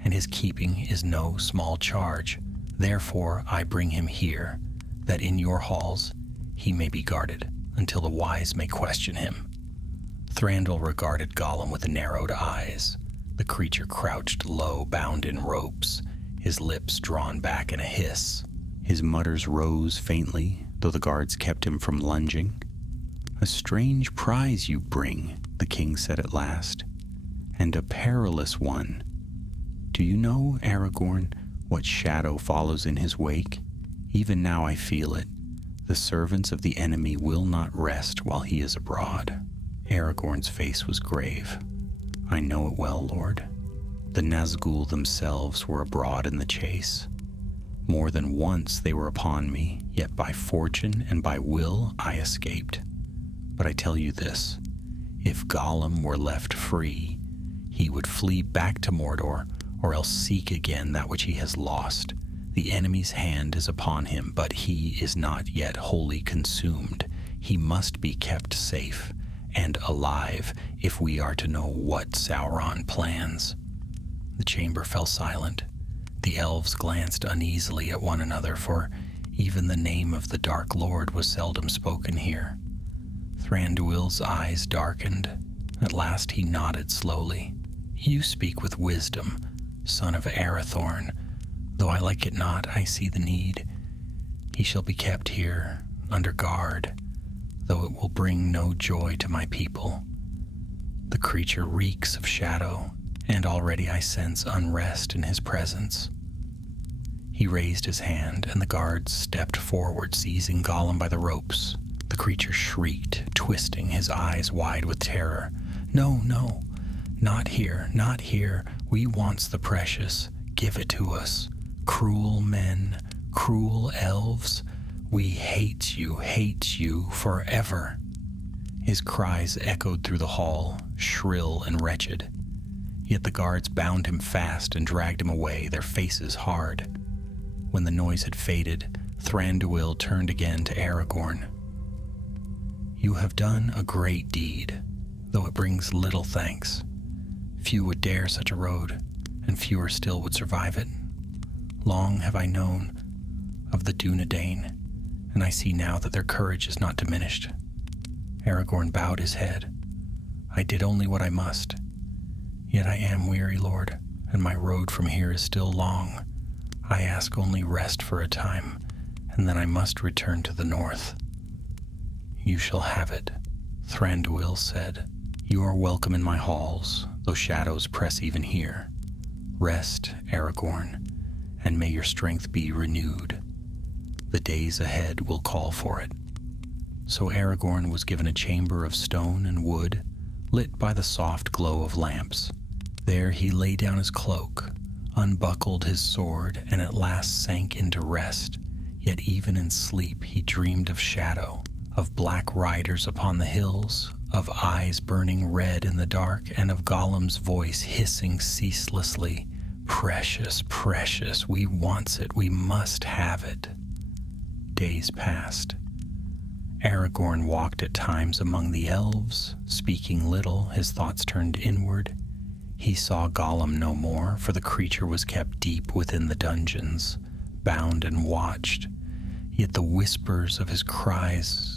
and his keeping is no small charge. Therefore I bring him here, that in your halls he may be guarded, until the wise may question him." Thranduil regarded Gollum with narrowed eyes. The creature crouched low, bound in ropes, his lips drawn back in a hiss. His mutters rose faintly, though the guards kept him from lunging. "A strange prize you bring," the king said at last, "and a perilous one. Do you know, Aragorn, what shadow follows in his wake? Even now I feel it. The servants of the enemy will not rest while he is abroad." Aragorn's face was grave. "I know it well, Lord. The Nazgûl themselves were abroad in the chase. More than once they were upon me, yet by fortune and by will I escaped. But I tell you this, if Gollum were left free, he would flee back to Mordor, or else seek again that which he has lost. The enemy's hand is upon him, but he is not yet wholly consumed. He must be kept safe and alive if we are to know what Sauron plans." The chamber fell silent. The elves glanced uneasily at one another, for even the name of the Dark Lord was seldom spoken here. Thranduil's eyes darkened. At last he nodded slowly. "You speak with wisdom, son of Arathorn. Though I like it not, I see the need. He shall be kept here, under guard, though it will bring no joy to my people. The creature reeks of shadow, and already I sense unrest in his presence." He raised his hand, and the guards stepped forward, seizing Gollum by the ropes. The creature shrieked, twisting his eyes wide with terror. "No, no, not here, not here. We wants the precious. Give it to us. Cruel men, cruel elves, we hate you forever." His cries echoed through the hall, shrill and wretched. Yet the guards bound him fast and dragged him away, their faces hard. When the noise had faded, Thranduil turned again to Aragorn. You have done a great deed, though it brings little thanks. Few would dare such a road, and fewer still would survive it. Long have I known of the Dunedain, and I see now that their courage is not diminished. Aragorn bowed his head. I did only what I must. Yet I am weary, Lord, and my road from here is still long. I ask only rest for a time, and then I must return to the north. You shall have it, Thranduil said. You are welcome in my halls, though shadows press even here. Rest, Aragorn, and may your strength be renewed. The days ahead will call for it. So Aragorn was given a chamber of stone and wood, lit by the soft glow of lamps. There he lay down his cloak, unbuckled his sword, and at last sank into rest. Yet even in sleep he dreamed of shadow, of black riders upon the hills, of eyes burning red in the dark, and of Gollum's voice hissing ceaselessly, "Precious, precious, we wants it, we must have it." Days passed. Aragorn walked at times among the elves, speaking little, his thoughts turned inward. He saw Gollum no more, for the creature was kept deep within the dungeons, bound and watched. Yet the whispers of his cries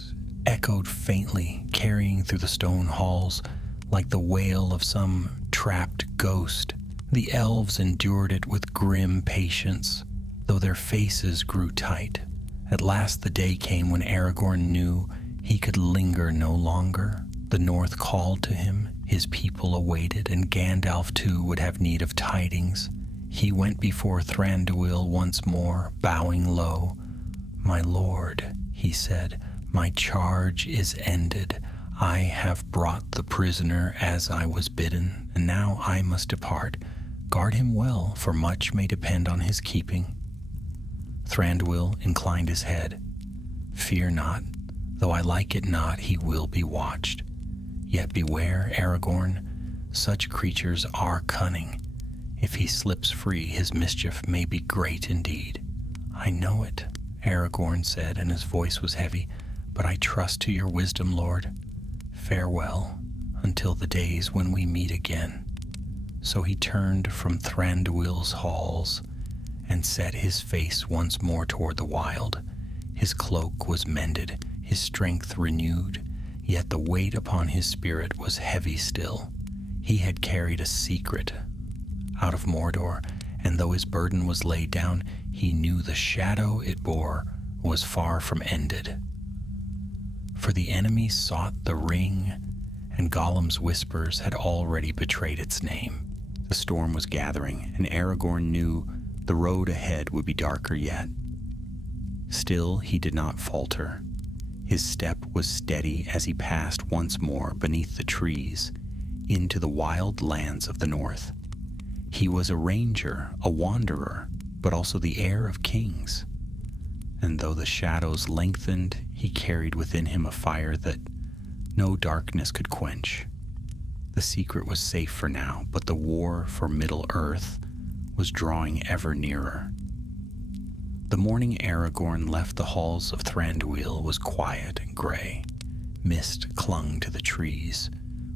echoed faintly, carrying through the stone halls like the wail of some trapped ghost. The elves endured it with grim patience, though their faces grew tight. At last the day came when Aragorn knew he could linger no longer. The north called to him, his people awaited, and Gandalf too would have need of tidings. He went before Thranduil once more, bowing low. "My lord," he said, "my charge is ended. I have brought the prisoner as I was bidden, and now I must depart. Guard him well, for much may depend on his keeping." Thranduil inclined his head. "Fear not, though I like it not, he will be watched. Yet beware, Aragorn, such creatures are cunning. If he slips free, his mischief may be great indeed." "I know it," Aragorn said, and his voice was heavy, "but I trust to your wisdom, Lord. Farewell, until the days when we meet again." So he turned from Thranduil's halls and set his face once more toward the wild. His cloak was mended, his strength renewed, yet the weight upon his spirit was heavy still. He had carried a secret out of Mordor, and though his burden was laid down, he knew the shadow it bore was far from ended. For the enemy sought the ring, and Gollum's whispers had already betrayed its name. The storm was gathering, and Aragorn knew the road ahead would be darker yet. Still he did not falter. His step was steady as he passed once more beneath the trees into the wild lands of the north. He was a ranger, a wanderer, but also the heir of kings. And though the shadows lengthened, he carried within him a fire that no darkness could quench. The secret was safe for now, but the war for Middle-earth was drawing ever nearer. The morning Aragorn left the halls of Thranduil was quiet and gray. Mist clung to the trees,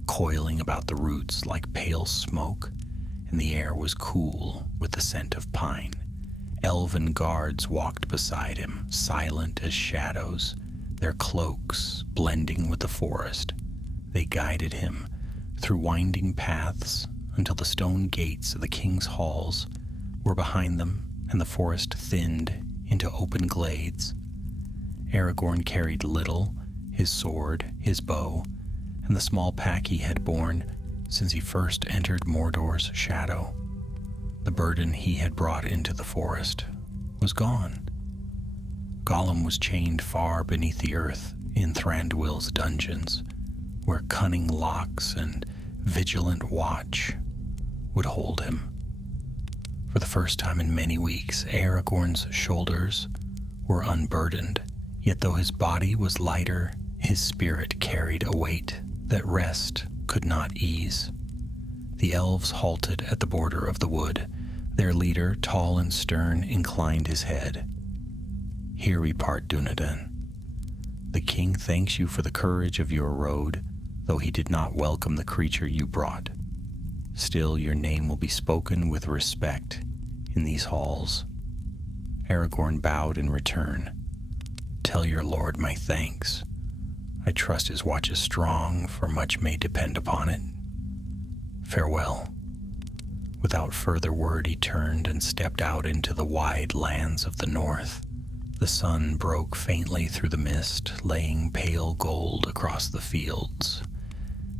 coiling about the roots like pale smoke, and the air was cool with the scent of pine. Elven guards walked beside him, silent as shadows, their cloaks blending with the forest. They guided him through winding paths until the stone gates of the king's halls were behind them and the forest thinned into open glades. Aragorn carried little, his sword, his bow, and the small pack he had borne since he first entered Mordor's shadow. The burden he had brought into the forest was gone. Gollum was chained far beneath the earth in Thranduil's dungeons, where cunning locks and vigilant watch would hold him. For the first time in many weeks, Aragorn's shoulders were unburdened, yet though his body was lighter, his spirit carried a weight that rest could not ease. The elves halted at the border of the wood. Their leader, tall and stern, inclined his head. "Here we part, Dunedain. The king thanks you for the courage of your road, though he did not welcome the creature you brought. Still, your name will be spoken with respect in these halls." Aragorn bowed in return. "Tell your lord my thanks. I trust his watch is strong, for much may depend upon it. Farewell." Without further word, he turned and stepped out into the wide lands of the north. The sun broke faintly through the mist, laying pale gold across the fields.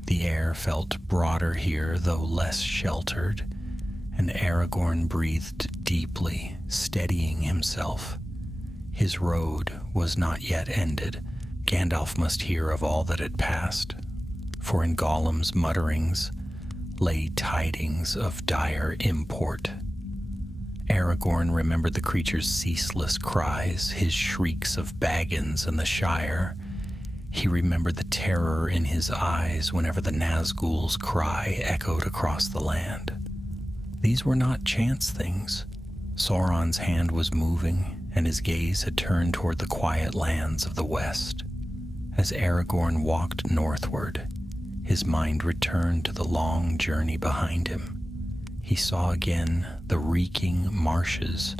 The air felt broader here, though less sheltered, and Aragorn breathed deeply, steadying himself. His road was not yet ended. Gandalf must hear of all that had passed, for in Gollum's mutterings lay tidings of dire import. Aragorn remembered the creature's ceaseless cries, his shrieks of Baggins and the Shire. He remembered the terror in his eyes whenever the Nazgul's cry echoed across the land. These were not chance things. Sauron's hand was moving, and his gaze had turned toward the quiet lands of the west. As Aragorn walked northward, his mind returned to the long journey behind him. He saw again the reeking marshes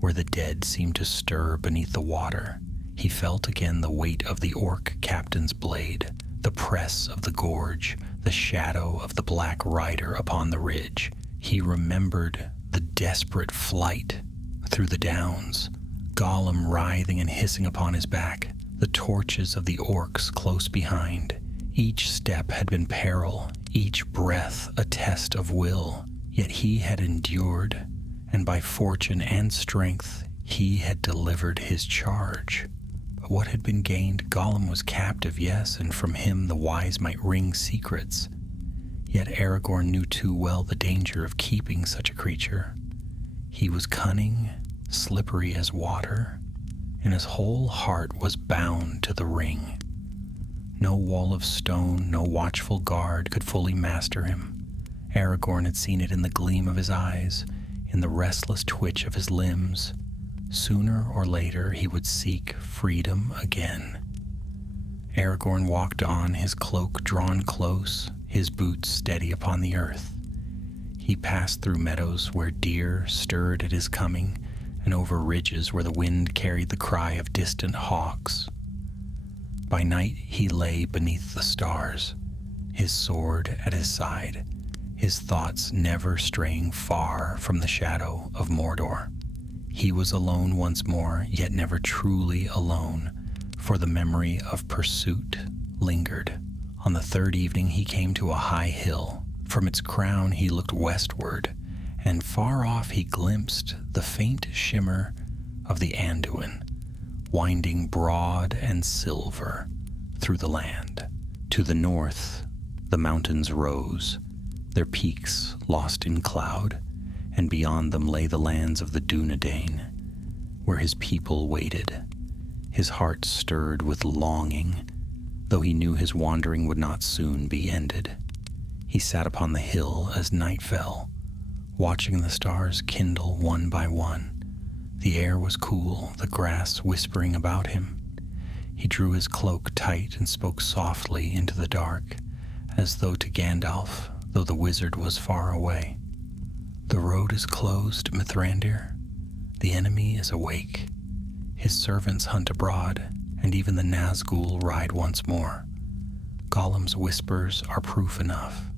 where the dead seemed to stir beneath the water. He felt again the weight of the orc captain's blade, the press of the gorge, the shadow of the black rider upon the ridge. He remembered the desperate flight through the downs, Gollum writhing and hissing upon his back, the torches of the orcs close behind. Each step had been peril, each breath a test of will. Yet he had endured, and by fortune and strength he had delivered his charge. But what had been gained? Gollum was captive, yes, and from him the wise might wring secrets. Yet Aragorn knew too well the danger of keeping such a creature. He was cunning, slippery as water, and his whole heart was bound to the ring. No wall of stone, no watchful guard could fully master him. Aragorn had seen it in the gleam of his eyes, in the restless twitch of his limbs. Sooner or later he would seek freedom again. Aragorn walked on, his cloak drawn close, his boots steady upon the earth. He passed through meadows where deer stirred at his coming, and over ridges where the wind carried the cry of distant hawks. By night he lay beneath the stars, his sword at his side, his thoughts never straying far from the shadow of Mordor. He was alone once more, yet never truly alone, for the memory of pursuit lingered. On the third evening he came to a high hill. From its crown he looked westward, and far off he glimpsed the faint shimmer of the Anduin, winding broad and silver through the land. To the north, the mountains rose, their peaks lost in cloud, and beyond them lay the lands of the Dunedain, where his people waited. His heart stirred with longing, though he knew his wandering would not soon be ended. He sat upon the hill as night fell, watching the stars kindle one by one. The air was cool, the grass whispering about him. He drew his cloak tight and spoke softly into the dark, as though to Gandalf, though the wizard was far away. "The road is closed, Mithrandir. The enemy is awake. His servants hunt abroad, and even the Nazgul ride once more. Gollum's whispers are proof enough.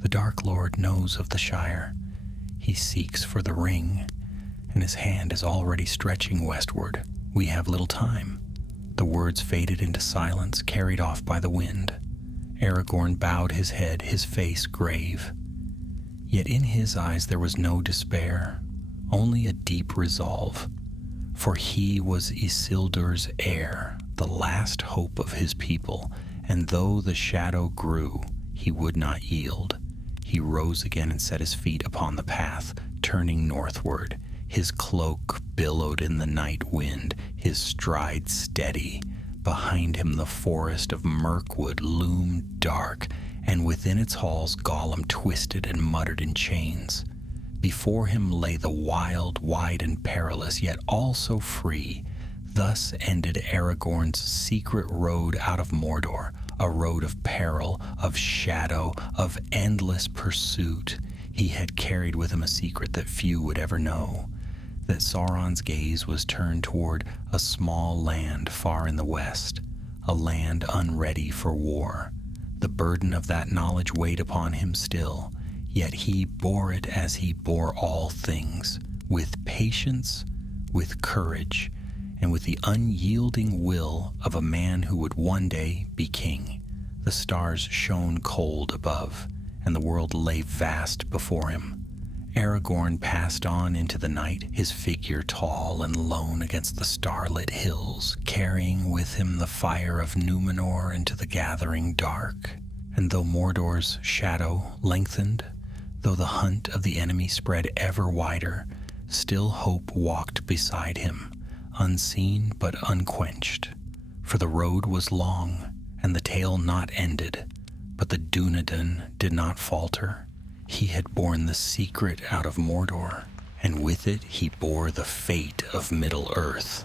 The Dark Lord knows of the Shire. He seeks for the ring, and his hand is already stretching westward. We have little time." The words faded into silence, carried off by the wind. Aragorn bowed his head, his face grave. Yet in his eyes there was no despair, only a deep resolve. For he was Isildur's heir, the last hope of his people, and though the shadow grew, he would not yield. He rose again and set his feet upon the path, turning northward. His cloak billowed in the night wind, his stride steady. Behind him the forest of Mirkwood loomed dark, and within its halls Gollum twisted and muttered in chains. Before him lay the wild, wide and perilous, yet also free, Thus ended Aragorn's secret road out of Mordor, a road of peril, of shadow, of endless pursuit. He had carried with him a secret that few would ever know, that Sauron's gaze was turned toward a small land far in the west, a land unready for war. The burden of that knowledge weighed upon him still, yet he bore it as he bore all things, with patience, with courage, and with the unyielding will of a man who would one day be king. The stars shone cold above, and the world lay vast before him. Aragorn passed on into the night, his figure tall and lone against the starlit hills, carrying with him the fire of Numenor into the gathering dark. And though Mordor's shadow lengthened, though the hunt of the enemy spread ever wider, still hope walked beside him, unseen but unquenched. For the road was long, and the tale not ended, but the Dunedain did not falter. He had borne the secret out of Mordor, and with it he bore the fate of Middle-earth.